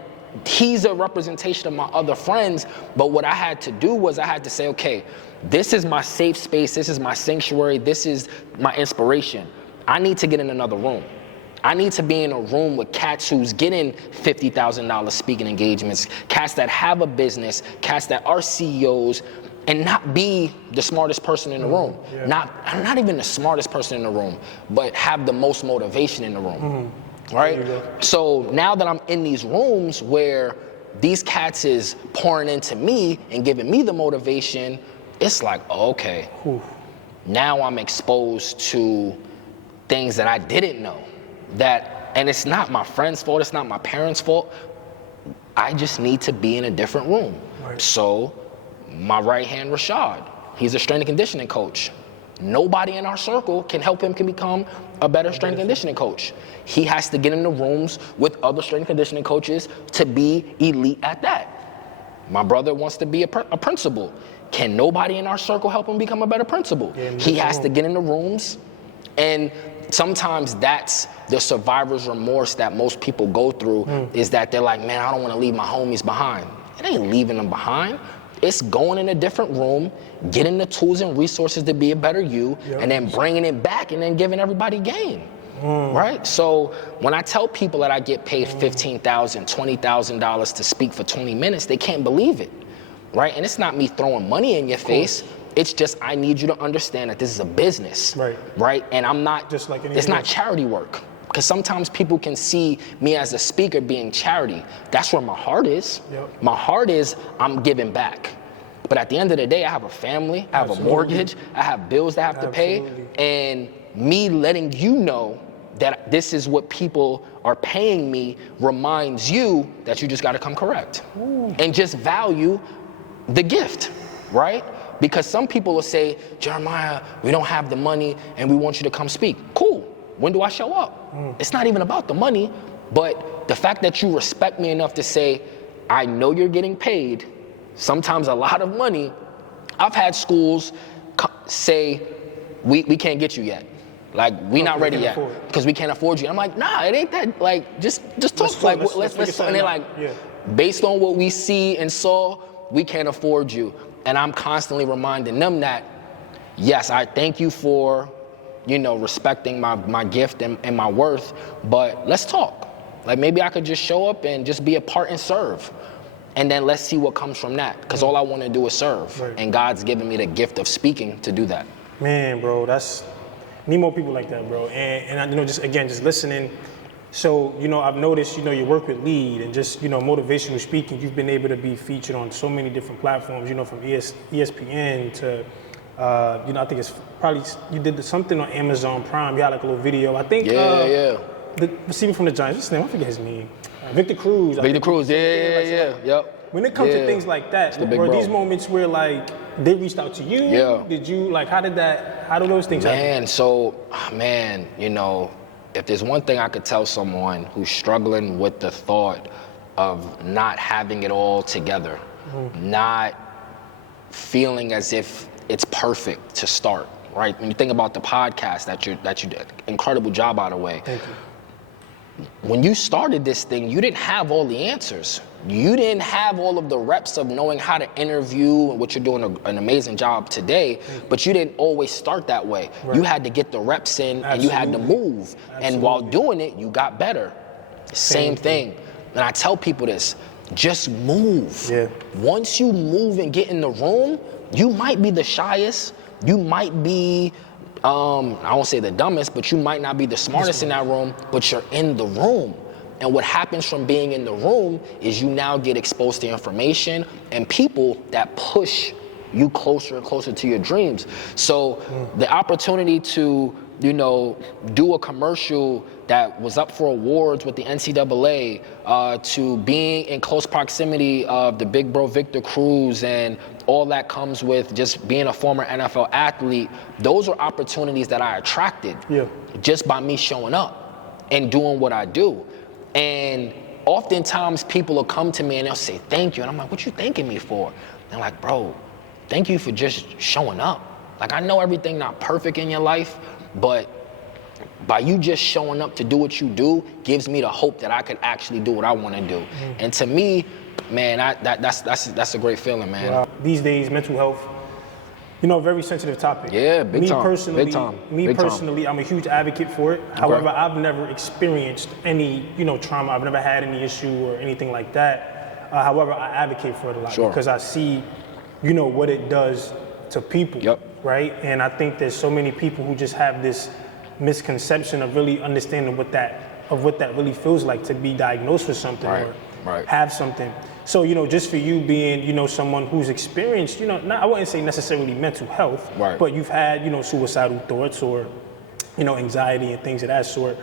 he's a representation of my other friends. But what I had to do was I had to say, okay, this is my safe space. This is my sanctuary. This is my inspiration. I need to get in another room. I need to be in a room with cats who's getting $50,000 speaking engagements, cats that have a business, cats that are CEOs, and not be the smartest person in the room. Not even the smartest person in the room, but have the most motivation in the room, right? So now that I'm in these rooms where these cats is pouring into me and giving me the motivation, it's like, okay, now I'm exposed to things that I didn't know. And it's not my friend's fault, it's not my parents' fault. I just need to be in a different room. Right. So my right hand, Rashad, he's a strength and conditioning coach. Nobody in our circle can help him become a better strength and conditioning coach. He has to get in the rooms with other strength and conditioning coaches to be elite at that. My brother wants to be a principal. Can nobody in our circle help him become a better principal? He has to get in the rooms. And sometimes that's the survivor's remorse that most people go through, is that they're like, man, I don't want to leave my homies behind. It ain't leaving them behind. It's going in a different room, getting the tools and resources to be a better you, and then bringing it back and then giving everybody game. Right? So when I tell people that I get paid $15,000, $20,000 to speak for 20 minutes, they can't believe it. Right? And it's not me throwing money in your face. It's just, I need you to understand that this is a business. Right? And I'm not, just like it's not charity work. Because sometimes people can see me as a speaker being charity. That's where my heart is. My heart is, I'm giving back. But at the end of the day, I have a family, I have a mortgage, I have bills that I have to pay. And me letting you know that this is what people are paying me reminds you that you just got to come correct. And just value the gift, right? Because some people will say, Jeremiah, we don't have the money and we want you to come speak. Cool. when do I show up? It's not even about the money, but the fact that you respect me enough to say, I know you're getting paid, sometimes a lot of money. I've had schools say, we can't get you yet. Like, we not ready yet because we can't afford you. I'm like, nah, it ain't that. Like, just talk. Let's and they're like, based on what we see and saw, we can't afford you. And I'm constantly reminding them that, yes, I thank you for, respecting my gift and my worth, but let's talk. Like, maybe I could just show up and just be a part and serve. And then let's see what comes from that. Because all I want to do is serve. Right. And God's given me the gift of speaking to do that. Man, bro, need more people like that, bro. And just listening. So, I've noticed, you work with LEAD and just, motivational speaking. You've been able to be featured on so many different platforms, from ESPN to, I think it's probably, you did something on Amazon Prime. You had like a little video. I think, the receiver from the Giants, what's his name? I forget his name. Victor Cruz. Yep. When it comes to things like that, were these moments where like they reached out to you? Yeah. Did you how do those things happen? If there's one thing I could tell someone who's struggling with the thought of not having it all together, not feeling as if it's perfect to start, right? When you think about the podcast that you did, incredible job, by the way. Thank you. When you started this thing, you didn't have all the answers. You didn't have all of the reps of knowing how to interview, which you're doing an amazing job today, but you didn't always start that way. Right. You had to get the reps in and you had to move. And while doing it, you got better. Same thing. And I tell people this, just move. Yeah. Once you move and get in the room, you might be the shyest, you might be, I won't say the dumbest, but you might not be the smartest in that room, but you're in the room. And what happens from being in the room is you now get exposed to information and people that push you closer and closer to your dreams. So the opportunity to, do a commercial that was up for awards with the NCAA, to being in close proximity of the big bro Victor Cruz, and all that comes with just being a former NFL athlete, those are opportunities that I attracted just by me showing up and doing what I do. And oftentimes people will come to me and they'll say, thank you. And I'm like, what you thanking me for? They're like, bro, thank you for just showing up. Like, I know everything not perfect in your life, but by you just showing up to do what you do gives me the hope that I can actually do what I want to do. And to me, man, that's a great feeling, man. These days, mental health, a very sensitive topic. Yeah, big time. Me personally, I'm a huge advocate for it. Okay. However, I've never experienced any, trauma. I've never had any issue or anything like that. However, I advocate for it a lot because I see, what it does to people, right? And I think there's so many people who just have this misconception of really understanding what that really feels like to be diagnosed with something or have something. So, just for you being, someone who's experienced, I wouldn't say necessarily mental health, but you've had, suicidal thoughts or, anxiety and things of that sort.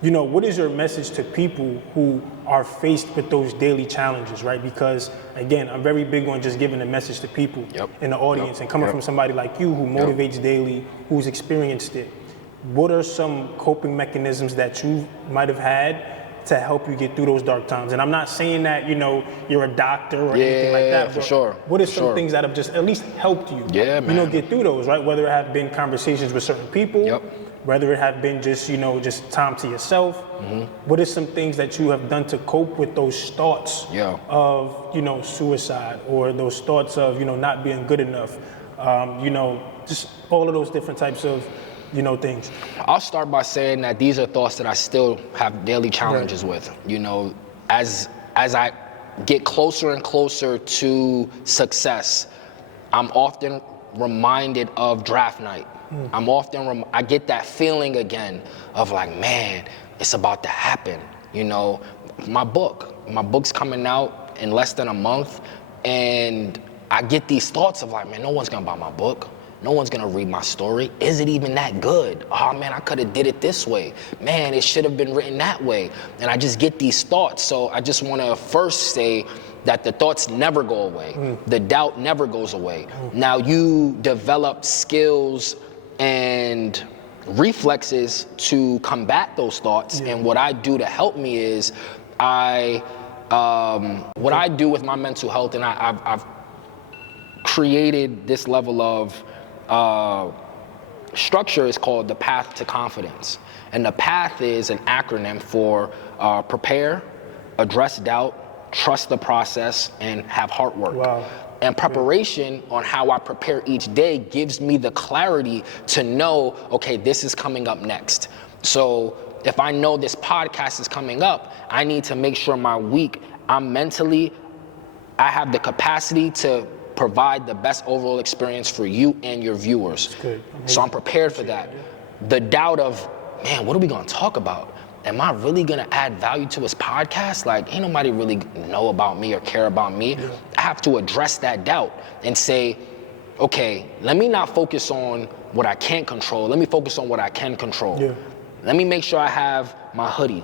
What is your message to people who are faced with those daily challenges, right? Because, again, I'm very big on just giving a message to people in the audience and coming from somebody like you who motivates daily, who's experienced it. What are some coping mechanisms that you might have had to help you get through those dark times? And I'm not saying that, you're a doctor or anything like that. For sure. What are some things that have just at least helped you, get through those, right? Whether it have been conversations with certain people, whether it have been just, just time to yourself. What are some things that you have done to cope with those thoughts of, suicide, or those thoughts of, not being good enough, just all of those different types of things? I'll start by saying that these are thoughts that I still have daily challenges with. As I get closer and closer to success, I'm often reminded of draft night. I get that feeling again of like, man, it's about to happen. My book's coming out in less than a month, and I get these thoughts of like, man, no one's gonna buy my book. No one's gonna read my story. Is it even that good? Oh man, I could have did it this way. Man, it should have been written that way. And I just get these thoughts. So I just wanna first say that the thoughts never go away. The doubt never goes away. Now you develop skills and reflexes to combat those thoughts. And what I do to help me is what I do with my mental health, and I've created this level of structure, is called the path to confidence. And the path is an acronym for prepare, address doubt, trust the process, and have heart work. Wow. And preparation on how I prepare each day gives me the clarity to know, okay, this is coming up next. So if I know this podcast is coming up, I need to make sure my week, I have the capacity to provide the best overall experience for you and your viewers. So I'm prepared for that. The doubt of, man, what are we gonna talk about? Am I really gonna add value to his podcast? Like, ain't nobody really know about me or care about me. I have to address that doubt and say, okay, let me not focus on what I can't control. Let me focus on what I can control. Let me make sure I have my hoodie.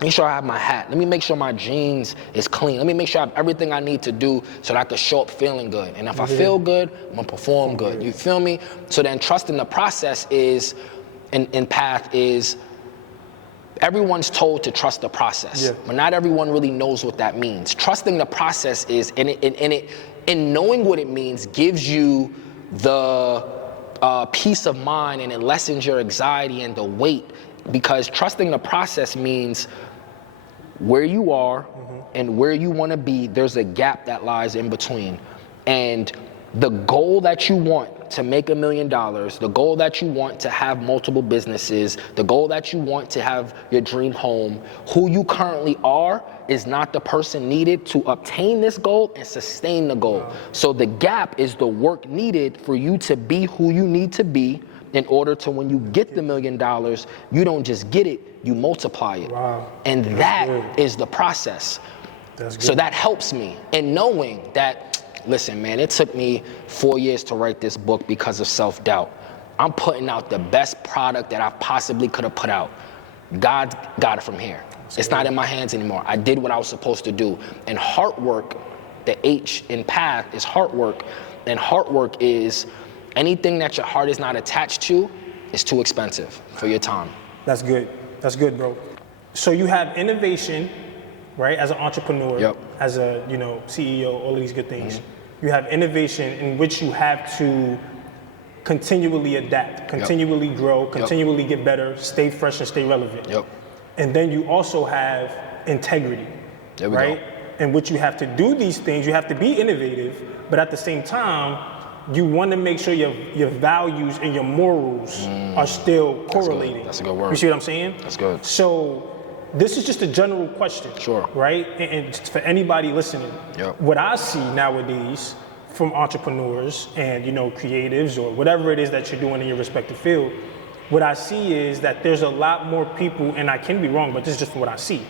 Make sure I have my hat. Let me make sure my jeans is clean. Let me make sure I have everything I need to do so that I can show up feeling good. And if I feel good, I'm gonna perform good. You feel me? So then trusting the process is, in path is, everyone's told to trust the process, but not everyone really knows what that means. Trusting the process is, and knowing what it means gives you the peace of mind, and it lessens your anxiety and the weight, because trusting the process means where you are and where you want to be, there's a gap that lies in between. And the goal that you want to make $1 million, the goal that you want to have multiple businesses, the goal that you want to have your dream home, who you currently are is not the person needed to obtain this goal and sustain the goal. So the gap is the work needed for you to be who you need to be in order to, when you get the $1 million, you don't just get it, you multiply it. And that is the process. So that helps me in knowing that, listen, man, it took me 4 years to write this book because of self-doubt. I'm putting out the best product that I possibly could have put out. God got it from here. It's not in my hands anymore. I did what I was supposed to do. And heart work, the H in path is heart work. And heart work is anything that your heart is not attached to is too expensive for your time. That's good. That's good, bro. So you have innovation, right, as an entrepreneur, as a CEO, all of these good things. You have innovation in which you have to continually adapt, continually grow, continually get better, stay fresh and stay relevant. And then you also have integrity, right? In which you have to do these things, you have to be innovative, but at the same time, you want to make sure your values and your morals are still correlating. That's a good word. You see what I'm saying? That's good. So this is just a general question, right? And for anybody listening, what I see nowadays from entrepreneurs and creatives or whatever it is that you're doing in your respective field, what I see is that there's a lot more people, and I can be wrong, but this is just what I see.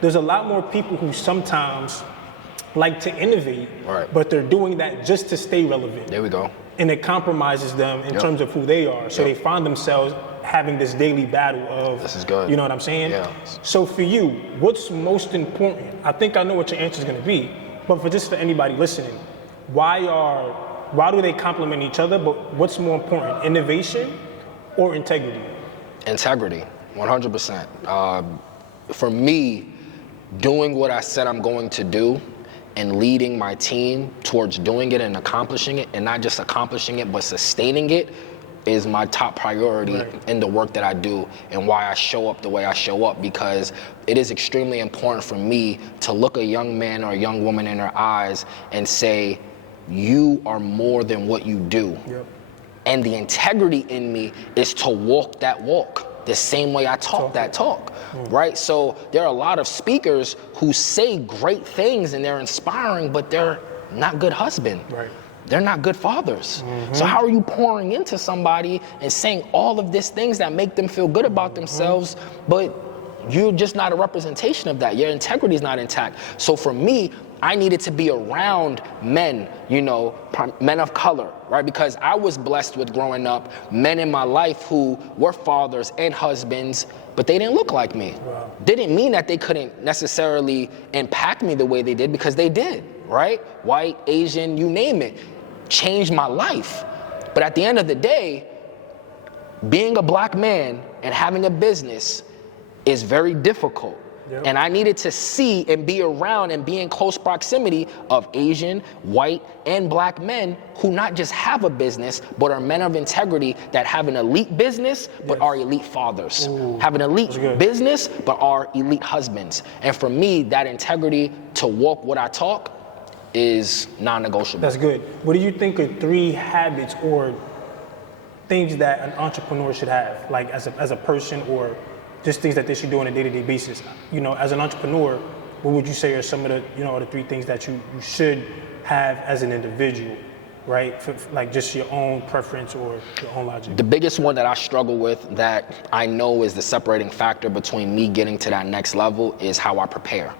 There's a lot more people who sometimes like to innovate, but they're doing that just to stay relevant. There we go. And it compromises them in terms of who they are. So they find themselves having this daily battle of, this is good. You know what I'm saying? So for you, what's most important? I think I know what your answer is going to be, but for anybody listening, why do they complement each other? But what's more important, innovation or integrity? Integrity, 100%. For me, doing what I said I'm going to do and leading my team towards doing it and accomplishing it, and not just accomplishing it, but sustaining it, is my top priority in the work that I do, and why I show up the way I show up, because it is extremely important for me to look a young man or a young woman in their eyes and say, you are more than what you do. And the integrity in me is to walk that walk the same way I talk that talk, right? So there are a lot of speakers who say great things and they're inspiring, but they're not good husbands. They're not good fathers. So how are you pouring into somebody and saying all of these things that make them feel good about themselves, but you're just not a representation of that? Your integrity is not intact. So for me, I needed to be around men, men of color, right? Because I was blessed with growing up men in my life who were fathers and husbands, but they didn't look like me. Didn't mean that they couldn't necessarily impact me the way they did, because they did, right? White, Asian, you name it, changed my life. But at the end of the day, being a black man and having a business is very difficult. Yep. And I needed to see and be around and be in close proximity of Asian, white, and black men who not just have a business, but are men of integrity that have an elite business, but are elite fathers. Have an elite business, but are elite husbands. And for me, that integrity to walk what I talk is non-negotiable. That's good. What do you think are 3 habits or things that an entrepreneur should have, like as a person, or just things that they should do on a day-to-day basis? You know, as an entrepreneur, what would you say are some of the, you know, the 3 things that you should have as an individual, right? For, like just your own preference or your own logic. The biggest one that I struggle with, that I know is the separating factor between me getting to that next level, is how I prepare.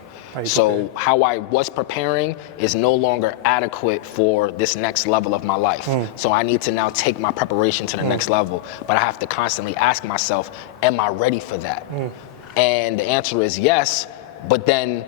So how I was preparing is no longer adequate for this next level of my life. So I need to now take my preparation to the next level. But I have to constantly ask myself, am I ready for that? And the answer is yes, but then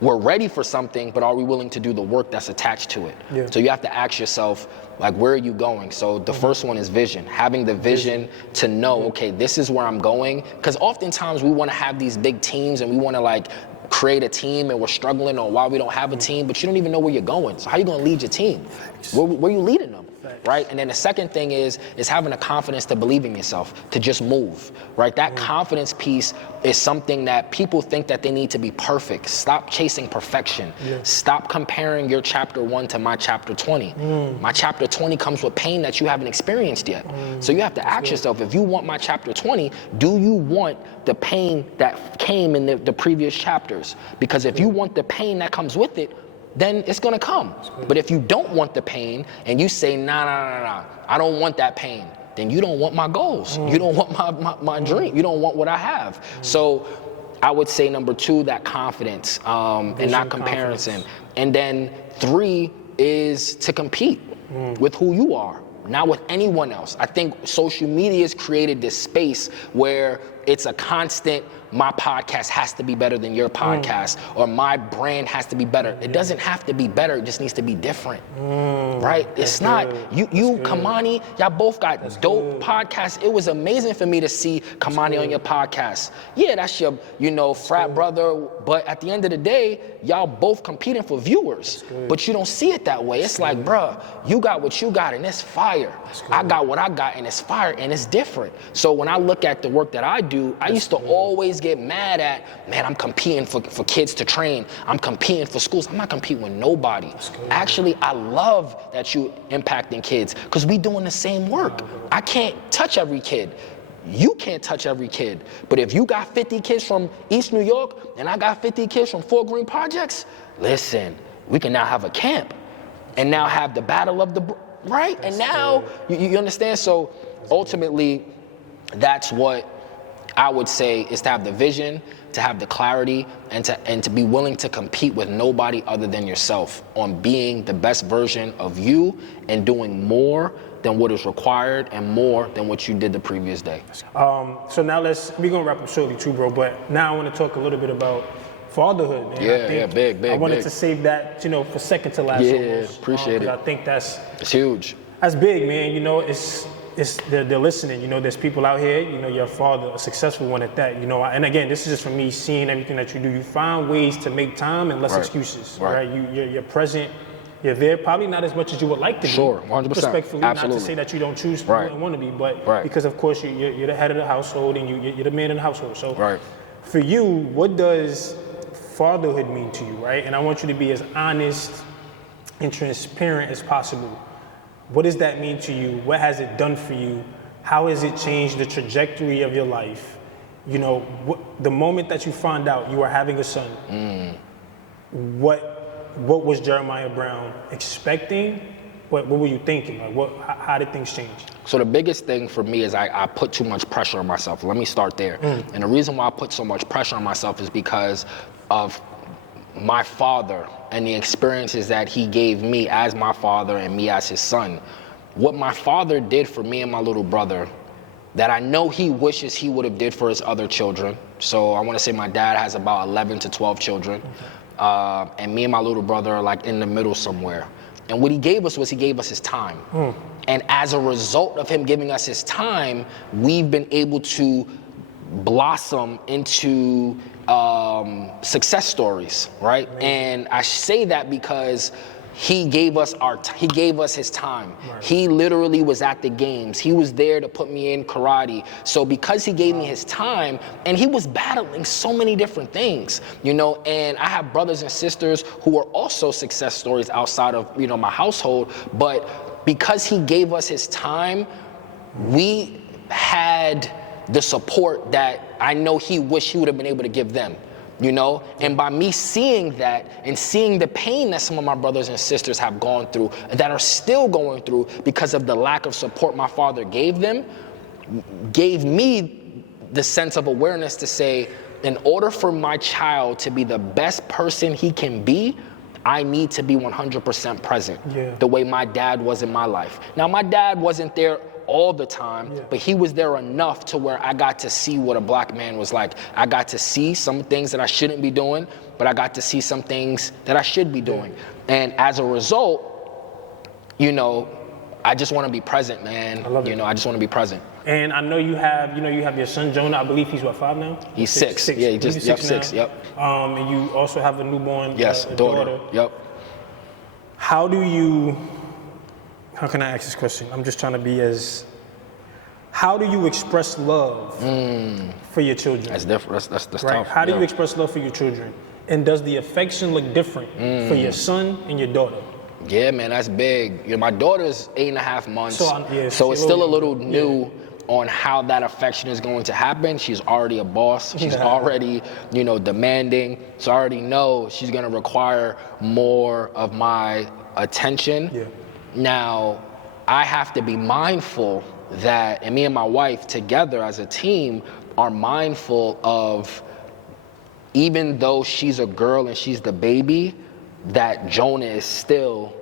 we're ready for something, but are we willing to do the work that's attached to it? Yeah. So you have to ask yourself, like, where are you going? So the first one is vision. Having the vision to know, okay, this is where I'm going. Because oftentimes we want to have these big teams and we want to like create a team and we're struggling on why we don't have a team, but you don't even know where you're going. So how are you going to lead your team? Where are you leading them? Right? And then the second thing is having the confidence to believe in yourself, to just move, right? That confidence piece is something that people think that they need to be perfect. Stop chasing perfection. Stop comparing your chapter 1 to my chapter 20. My chapter 20 comes with pain that you haven't experienced yet. So you have to ask yourself, if you want my chapter 20, do you want the pain that came in the previous chapters? Because if you want the pain that comes with it, then it's gonna come. But if you don't want the pain and you say, nah, I don't want that pain, then you don't want my goals. You don't want my dream. You don't want what I have. So I would say number 2, that confidence and not comparison. And then 3 is to compete with who you are, not with anyone else. I think social media has created this space where it's a constant, my podcast has to be better than your podcast, or my brand has to be better. It doesn't have to be better, it just needs to be different, right? It's not, you Kamani, y'all both got dope podcasts. It was amazing for me to see Kamani on your podcast. Yeah, that's your, frat brother, but at the end of the day, y'all both competing for viewers, but you don't see it that way. It's like, bruh, you got what you got and it's fire. I got what I got and it's fire and it's different. So when I look at the work that I do, I used to always get mad at, man, I'm competing for kids to train. I'm competing for schools. I'm not competing with nobody. Actually, I love that you impacting kids because we doing the same work. I can't touch every kid. You can't touch every kid. But if you got 50 kids from East New York and I got 50 kids from Fort Greene Projects, listen, we can now have a camp and now have the battle of the, right? And now, you understand? So ultimately, that's what I would say is to have the vision, to have the clarity, and to be willing to compete with nobody other than yourself on being the best version of you and doing more than what is required and more than what you did the previous day. So now we're gonna wrap up shortly too, bro, but now I wanna talk a little bit about fatherhood, man. Yeah, big. I wanted to save that, for second to last. Yeah, appreciate it. I think it's huge. That's big, man. They're listening. There's people out here. Your father, a successful one at that. And again, this is just from me seeing everything that you do. You find ways to make time and less excuses. Right. You're present. You're there. Probably not as much as you would like to be. Sure, 100%. Respectfully, absolutely. not to say that you don't choose to and want to be, but because of course you're the head of the household and you're the man in the household. So for you, what does fatherhood mean to you, right? And I want you to be as honest and transparent as possible. What does that mean to you? What has it done for you? How has it changed the trajectory of your life? The moment that you found out you were having a son, what was Jeremiah Brown expecting? What were you thinking? How did things change? So the biggest thing for me is I put too much pressure on myself. Let me start there. And the reason why I put so much pressure on myself is because of my father and the experiences that he gave me as my father and me as his son. What my father did for me and my little brother that I know he wishes he would have did for his other children. So I want to say my dad has about 11 to 12 children. And me and my little brother are like in the middle somewhere. And what he gave us was he gave us his time. And as a result of him giving us his time, we've been able to blossom into success stories, right? And I say that because he gave us his time. Right. He literally was at the games. He was there to put me in karate. So because he gave me his time, and he was battling so many different things, you know, and I have brothers and sisters who are also success stories outside of, you know, my household, but because he gave us his time, we had the support that I know he wished he would have been able to give them. You know, and by me seeing that and seeing the pain that some of my brothers and sisters have gone through, that are still going through because of the lack of support my father gave them, gave me the sense of awareness to say, in order for my child to be the best person he can be, I need to be 100% present, the way my dad was in my life. Now, my dad wasn't there all the time, but he was there enough to where I got to see what a black man was like. I got to see some things that I shouldn't be doing, but I got to see some things that I should be doing. And as a result, you know, I just want to be present, man. I love it. You know, I just want to be present. And I know you have your son Jonah. I believe he's what, 5 now? He's 6. Yeah, he just 6. Yep. And you also have a newborn. Yes, daughter. Yep. How can I ask this question? I'm just trying to be how do you express love for your children? That's different. That's right? tough. How do you express love for your children? And does the affection look different for your son and your daughter? Yeah, man, that's big. You know, my daughter's 8.5 months, so it's still a little new on how that affection is going to happen. She's already a boss. She's already, you know, demanding. So I already know she's going to require more of my attention. Yeah. Now, I have to be mindful that, and me and my wife together as a team are mindful of, even though she's a girl and she's the baby, that Jonah is still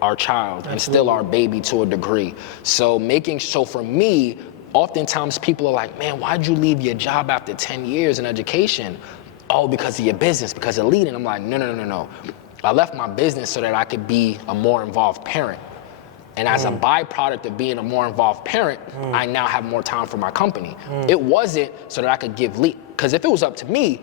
our child and still our baby to a degree. So for me, oftentimes people are like, man, why'd you leave your job after 10 years in education? Oh, because of your business, because of leading. I'm like, no. I left my business so that I could be a more involved parent. And as a byproduct of being a more involved parent, I now have more time for my company. It wasn't so that I could give lead. Because if it was up to me,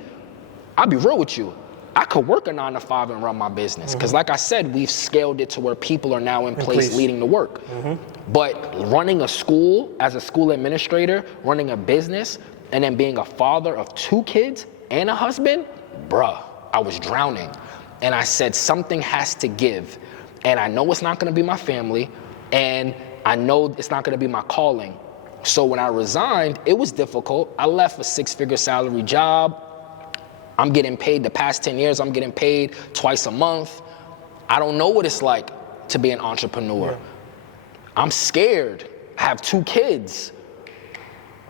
I'll be real with you, I could work a 9 to 5 and run my business. Because like I said, we've scaled it to where people are now in place leading the work. But running a school, as a school administrator, running a business, and then being a father of 2 kids and a husband, bruh, I was drowning. And I said, something has to give. And I know it's not gonna be my family, and I know it's not gonna be my calling. So when I resigned, it was difficult. I left a 6-figure salary job. I'm getting paid the past 10 years, I'm getting paid twice a month. I don't know what it's like to be an entrepreneur. I'm scared. I have 2 kids.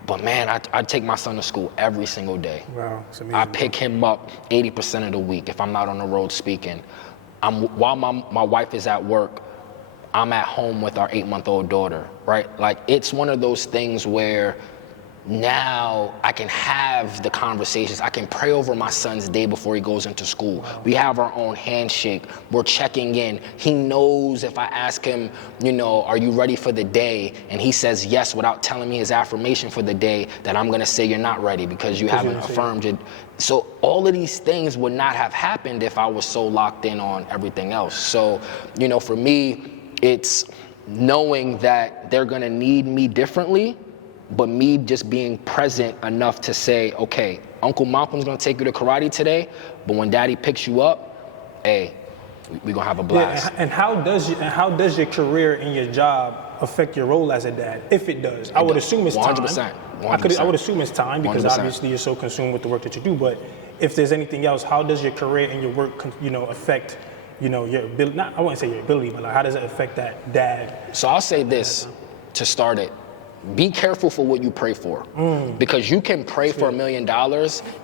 But man, I take my son to school every single day. Wow, it's amazing. I pick him up 80% of the week if I'm not on the road speaking. While my wife is at work, I'm at home with our 8-month-old daughter, right? Like, it's one of those things where now I can have the conversations. I can pray over my son's day before he goes into school. We have our own handshake. We're checking in. He knows if I ask him, you know, are you ready for the day? And he says yes without telling me his affirmation for the day, that I'm gonna say you're not ready because you haven't affirmed it. So all of these things would not have happened if I was so locked in on everything else. So, you know, for me, it's knowing that they're gonna need me differently, but me just being present enough to say, okay, Uncle Malcolm's gonna take you to karate today, but when Daddy picks you up, hey, we're gonna have a blast. Yeah, and how does your career and your job affect your role as a dad, if it does? I would assume it's 100%, time. 100%. I would assume it's time, because 100%. obviously you're so consumed with the work that you do, but if there's anything else, how does your career and your work, you know, affect, you know, your ability, I wouldn't say your ability, but like, how does it affect that dad? So I'll say this to start it. Be careful for what you pray for, because you can pray for $1 million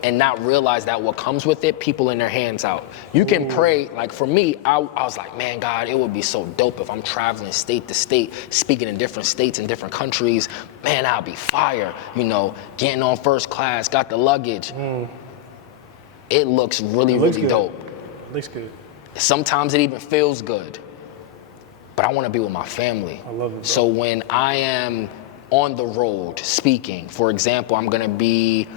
and not realize that what comes with it, people in their hands out. You can pray, like for me, I was like, man, God, it would be so dope if I'm traveling state to state, speaking in different states and different countries. Man, I'll be fire, you know, getting on first class, got the luggage. It looks really, really dope. It looks good. Sometimes it even feels good. but I want to be with my family. I love it, bro. So when I am on the road speaking, for example, I'm going to be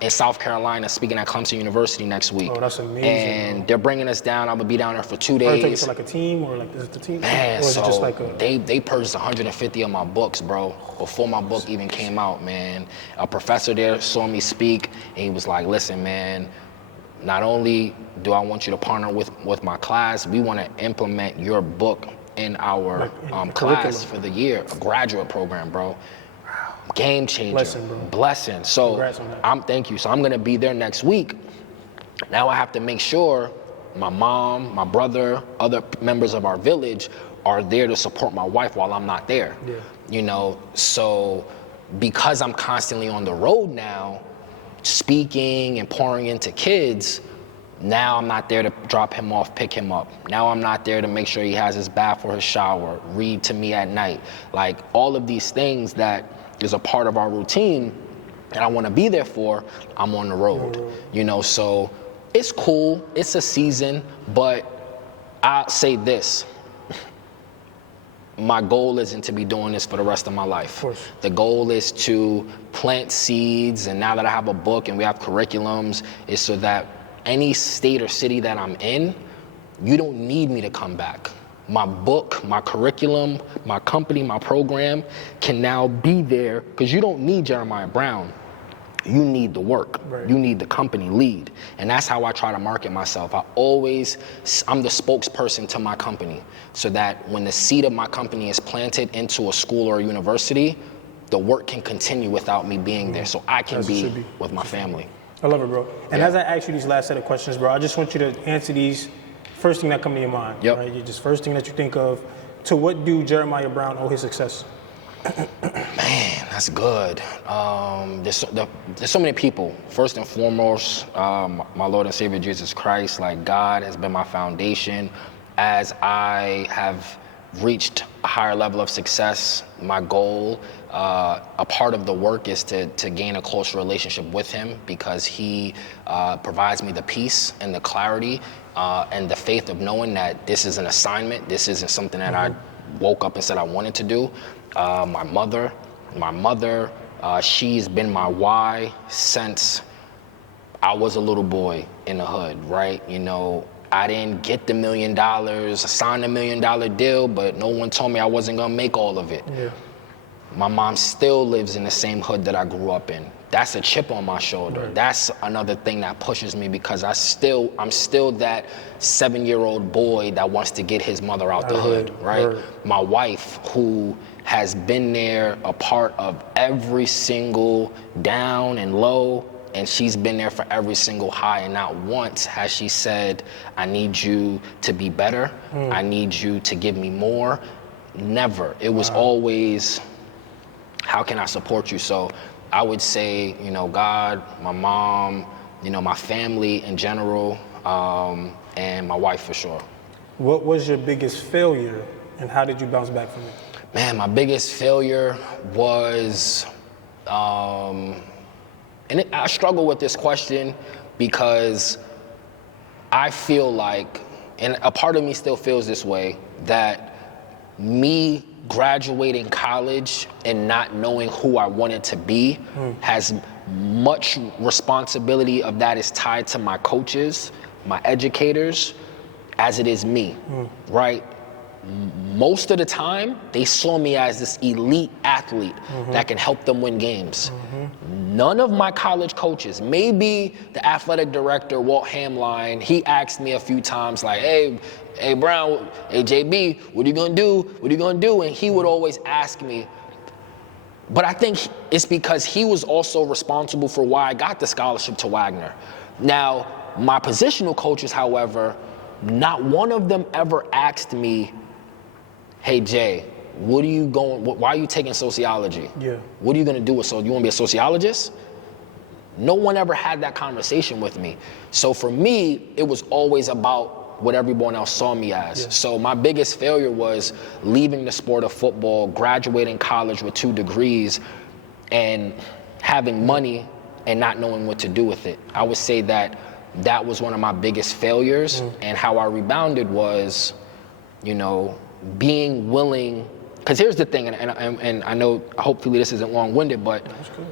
in South Carolina speaking at Clemson University next week. Oh, that's amazing. And bro. they're bringing us down. I'm going to be down there for 2 Are you taking days. to like a team or like is it the team? Man, or is so it just like a they purchased 150 of my books, bro, before my book even came out, man. A professor there saw me speak, and he was like, listen, man, not only do I want you to partner with my class, we want to implement your book in our class for the year, a graduate program, bro. Game changer. Blessing, bro. Blessing. So Congrats on that. thank you. So I'm gonna be there next week. Now I have to make sure my mom, my brother, other members of our village are there to support my wife while I'm not there. Yeah. You know, so because I'm constantly on the road now, speaking and pouring into kids, now I'm not there to drop him off, pick him up. Now I'm not there to make sure he has his bath or his shower, read to me at night. Like all of these things that is a part of our routine and I want to be there for, I'm on the road. You know, so it's cool, it's a season, but I'll say this. My goal isn't to be doing this for the rest of my life. Of course. The goal is to plant seeds, and now that I have a book and we have curriculums, is so that any state or city that I'm in, you don't need me to come back. My book, my curriculum, my company, my program can now be there because you don't need Jeremiah Brown. You need the work. Right. You need the company LEAD. And that's how I try to market myself. I'm the spokesperson to my company so that when the seed of my company is planted into a school or a university, the work can continue without me being there so I can be with my family. I love it, bro. And as I ask you these last set of questions, bro, I just want you to answer these first thing that come to your mind. Yep. Right? Just first thing that you think of. To what do Jeremiah Brown owe his success? Man, that's good. There's so many people. First and foremost, my Lord and Savior Jesus Christ. Like, God has been my foundation. As I have reached a higher level of success, my goal, a part of the work is to gain a closer relationship with him because he provides me the peace and the clarity and the faith of knowing that this is an assignment. This isn't something that I woke up and said I wanted to do. My mother, she's been my why since I was a little boy in the hood, right? You know, I didn't get the $1 million, signed a $1 million deal, but no one told me I wasn't gonna make all of it. Yeah. My mom still lives in the same hood that I grew up in. That's a chip on my shoulder. Right. That's another thing that pushes me because I'm still that 7-year-old boy that wants to get his mother out the hood, right? My wife, who has been there, a part of every single down and low, and she's been there for every single high, and not once has she said, I need you to be better. I need you to give me more. Never. It was always, how can I support you? So I would say, you know, God, my mom, you know, my family in general, and my wife for sure. What was your biggest failure, and how did you bounce back from it? Man, my biggest failure was, I struggle with this question because I feel like, and a part of me still feels this way, that me graduating college and not knowing who I wanted to be has much responsibility of that is tied to my coaches, my educators, as it is me, right? Most of the time, they saw me as this elite athlete that can help them win games. None of my college coaches, maybe the athletic director, Walt Hamline, he asked me a few times like, hey Brown, hey JB, what are you gonna do? What are you gonna do? And he would always ask me, but I think it's because he was also responsible for why I got the scholarship to Wagner. Now, my positional coaches, however, not one of them ever asked me, hey Jay, why are you taking sociology? Yeah. What are you gonna do with you wanna be a sociologist? No one ever had that conversation with me. So for me, it was always about what everyone else saw me as. Yeah. So my biggest failure was leaving the sport of football, graduating college with 2 degrees, and having money and not knowing what to do with it. I would say that was one of my biggest failures, and how I rebounded was you know, being willing, because here's the thing, and I know hopefully this isn't long-winded, but That's good.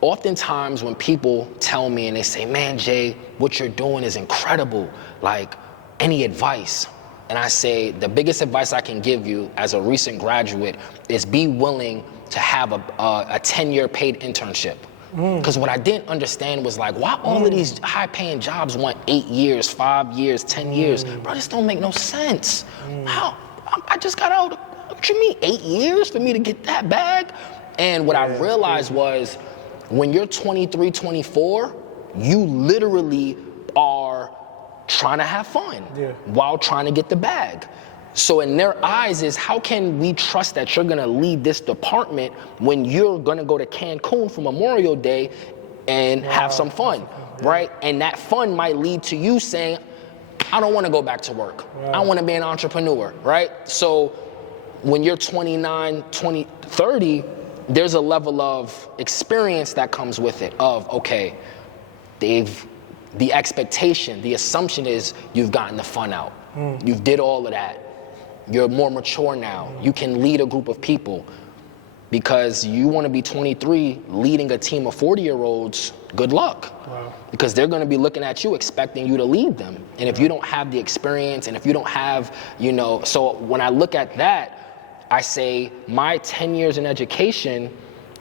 Oftentimes when people tell me and they say, man, Jay, what you're doing is incredible, like, any advice? And I say, the biggest advice I can give you as a recent graduate is be willing to have a 10-year paid internship. Because what I didn't understand was like, why all of these high-paying jobs want 8 years, 5 years, 10 years? Bro, this don't make no sense. How? I just got out, what you mean, 8 years for me to get that bag? And what I realized was, when you're 23, 24, you literally are trying to have fun while trying to get the bag. So in their eyes is, how can we trust that you're gonna lead this department when you're gonna go to Cancun for Memorial Day and have some fun, right? And that fun might lead to you saying, I don't wanna go back to work. I wanna be an entrepreneur, right? So when you're 29, 20, 30, there's a level of experience that comes with it of, okay, the expectation, the assumption is you've gotten the fun out. You've did all of that. You're more mature now. You can lead a group of people. Because you want to be 23 leading a team of 40-year-olds, good luck. Because they're going to be looking at you expecting you to lead them. And if you don't have the experience, and if you don't have, you know, so when I look at that, I say my 10 years in education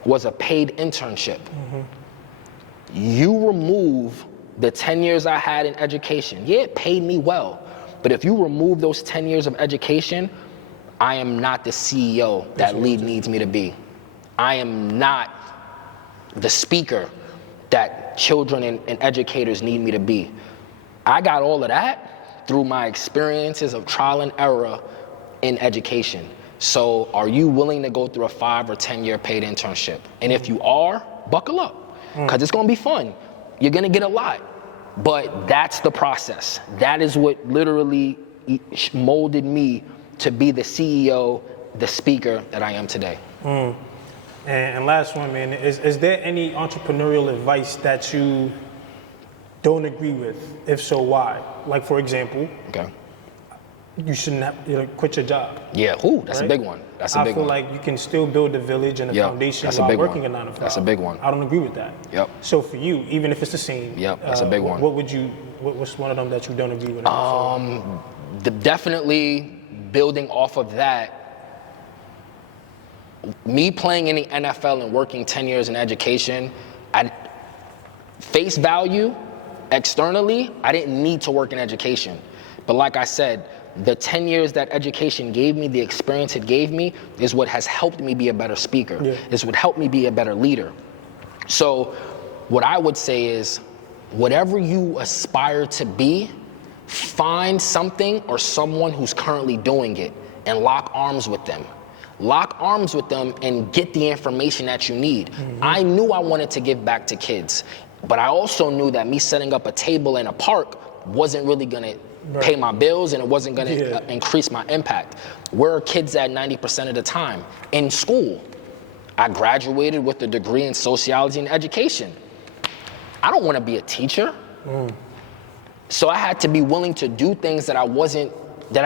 was a paid internship. You remove the 10 years I had in education, yeah, it paid me well, but if you remove those 10 years of education, I am not the CEO that LEAD needs me to be. I am not the speaker that children and educators need me to be. I got all of that through my experiences of trial and error in education. So are you willing to go through a 5 or 10 year paid internship? And if you are, buckle up, because it's gonna be fun. You're gonna get a lot, but that's the process. That is what literally molded me to be the CEO, the speaker that I am today. And last one, man, is there any entrepreneurial advice that you don't agree with? If so, why? Like, for example, you shouldn't have, quit your job. Yeah, that's a big one. That's a big one. I feel like you can still build a village and a foundation while working a 9 to 5. That's a big one. I don't agree with that. So for you, even if it's the same, that's a big one. What's one of them that you don't agree with? Definitely building off of that, me playing in the NFL and working 10 years in education, face value, externally, I didn't need to work in education. But like I said, the 10 years that education gave me, the experience it gave me, is what has helped me be a better speaker. Is what helped me be a better leader. So what I would say is, whatever you aspire to be, find something or someone who's currently doing it and lock arms with them. Lock arms with them and get the information that you need. I knew I wanted to give back to kids, but I also knew that me setting up a table in a park wasn't really gonna pay my bills, and it wasn't gonna increase my impact. Where are kids at 90% of the time? In school. I graduated with a degree in sociology and education. I don't wanna be a teacher. So I had to be willing to do things that I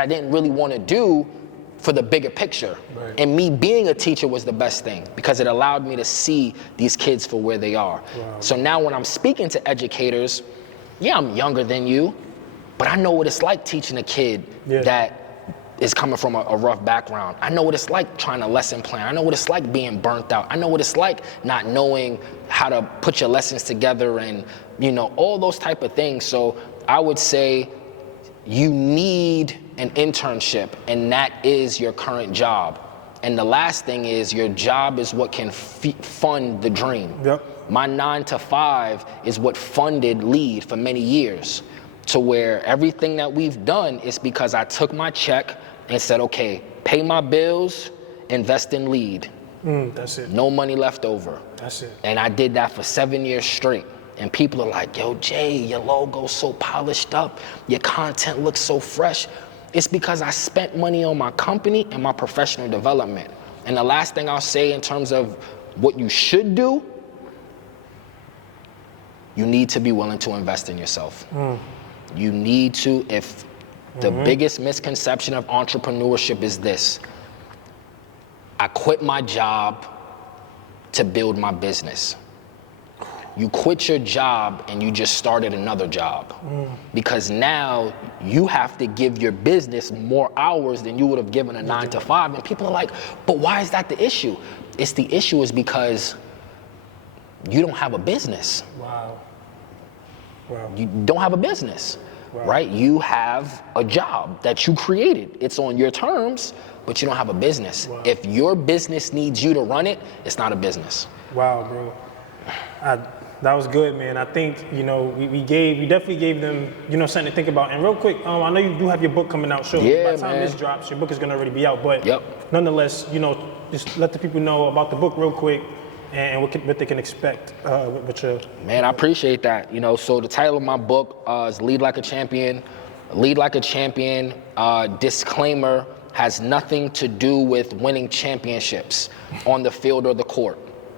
didn't really wanna do for the bigger picture. And me being a teacher was the best thing, because it allowed me to see these kids for where they are. So now when I'm speaking to educators, I'm younger than you, but I know what it's like teaching a kid that is coming from a rough background. I know what it's like trying to lesson plan. I know what it's like being burnt out. I know what it's like not knowing how to put your lessons together and, all those type of things. So I would say you need an internship, and that is your current job. And the last thing is, your job is what can fund the dream. My 9 to 5 is what funded LEAD for many years, to where everything that we've done is because I took my check and said, okay, pay my bills, invest in LEAD. That's it. No money left over. That's it. And I did that for 7 years straight. And people are like, yo, Jay, your logo's so polished up. Your content looks so fresh. It's because I spent money on my company and my professional development. And the last thing I'll say in terms of what you should do, you need to be willing to invest in yourself. You need to, if The biggest misconception of entrepreneurship is this: I quit my job to build my business. You quit your job and you just started another job. Because now you have to give your business more hours than you would have given a 9 to 5. And people are like, but why is that the issue? The issue is because you don't have a business. Wow. You don't have a business, right? You have a job that you created. It's on your terms, but you don't have a business. If your business needs you to run it, it's not a business. Wow, bro. That was good, man. I think, we definitely gave them, something to think about. And real quick, I know you do have your book coming out shortly. Yeah, by the time man. this drops, your book is gonna already be out. But nonetheless, just let the people know about the book real quick and what they can expect with your. Man, I appreciate that. So the title of my book is Lead Like a Champion. Lead Like a Champion, disclaimer, has nothing to do with winning championships on the field or the court.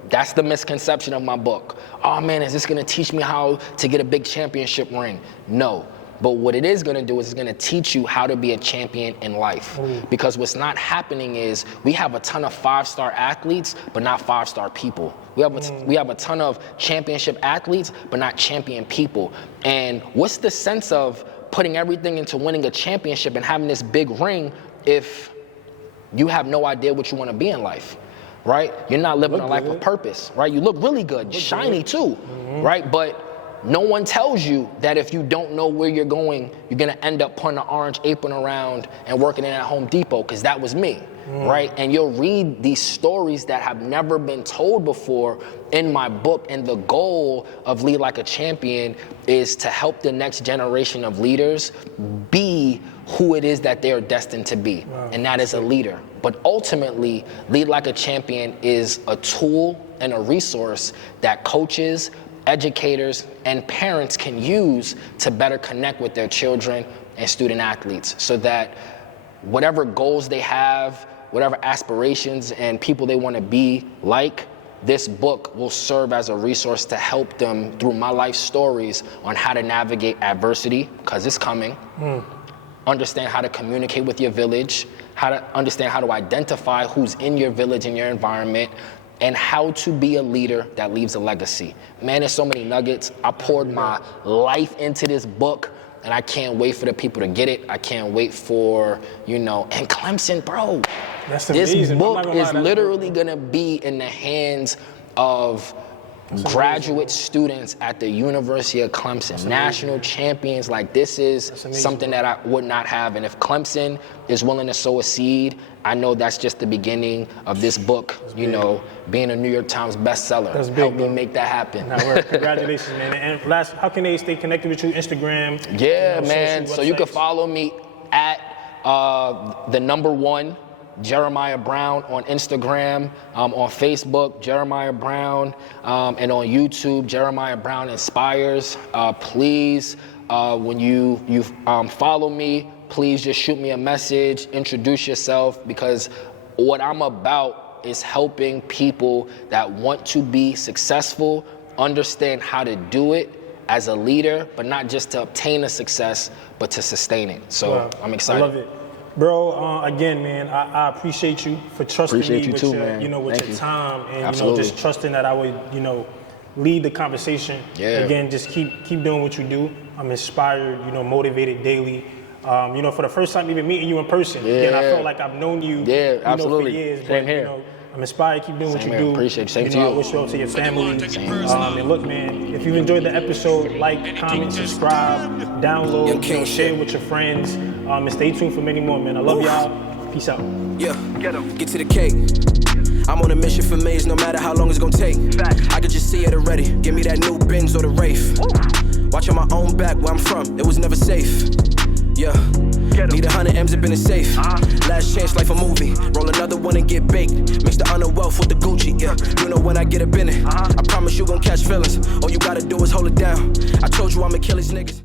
That's the misconception of my book. Oh man, is this gonna teach me how to get a big championship ring? No, but what it is gonna do is it's gonna teach you how to be a champion in life. Because what's not happening is we have a ton of 5-star athletes, but not 5-star people. We have a ton of championship athletes, but not champion people. And what's the sense of putting everything into winning a championship and having this big ring if you have no idea what you wanna be in life? Right? You're not living a life of purpose, right? You look really good, shiny too, right? But no one tells you that if you don't know where you're going, you're gonna end up putting an orange apron around and working in at Home Depot, because that was me, right? And you'll read these stories that have never been told before in my book, and the goal of Lead Like a Champion is to help the next generation of leaders be who it is that they are destined to be, and that is a leader. But ultimately, Lead Like a Champion is a tool and a resource that coaches, educators, and parents can use to better connect with their children and student athletes, so that whatever goals they have, whatever aspirations and people they want to be like, this book will serve as a resource to help them through my life stories on how to navigate adversity, because it's coming. Understand how to communicate with your village, how to understand how to identify who's in your village and your environment, and how to be a leader that leaves a legacy. Man, there's so many nuggets. I poured my life into this book, and I can't wait for the people to get it. I can't wait for, and Clemson, bro. That's amazing. This book is literally gonna be in the hands of graduate students at the University of Clemson, national champions. Like, this is something that I would not have. And if Clemson is willing to sow a seed, I know that's just the beginning of this book, being a New York Times bestseller. That's big, help me make that happen. Congratulations, man. And last, how can they stay connected with you? Instagram? Yeah, man. So you can follow me at the #1 Jeremiah Brown on Instagram, on Facebook, Jeremiah Brown, and on YouTube, Jeremiah Brown Inspires. Please, when you follow me, please just shoot me a message, introduce yourself, because what I'm about is helping people that want to be successful understand how to do it as a leader, but not just to obtain a success, but to sustain it. So I'm excited. I love it. Bro, again, man, I appreciate you for trusting me with your time, and just trusting that I would, lead the conversation. Again, just keep doing what you do. I'm inspired, motivated daily. For the first time even meeting you in person, again, I felt like I've known you, for years. Same here. I'm inspired. Keep doing what you do. Appreciate it. Same to you. I wish you all to your family. And look, man, if you enjoyed the episode, like, comment, subscribe, download, share with your friends, and stay tuned for many more, man. I love y'all. Peace out. Yeah, get to the cake. I'm on a mission for Maze, no matter how long it's gonna take. I could just see it already. Give me that new Benz or the Wraith. Watching my own back where I'm from, it was never safe. Yeah, need 100 M's up in the safe. Last chance, life a movie. Roll another one and get baked. Mix the honor wealth with the Gucci. Yeah, you know when I get up in it. I promise you gon' catch feelings. All you gotta do is hold it down. I told you I'ma kill these niggas.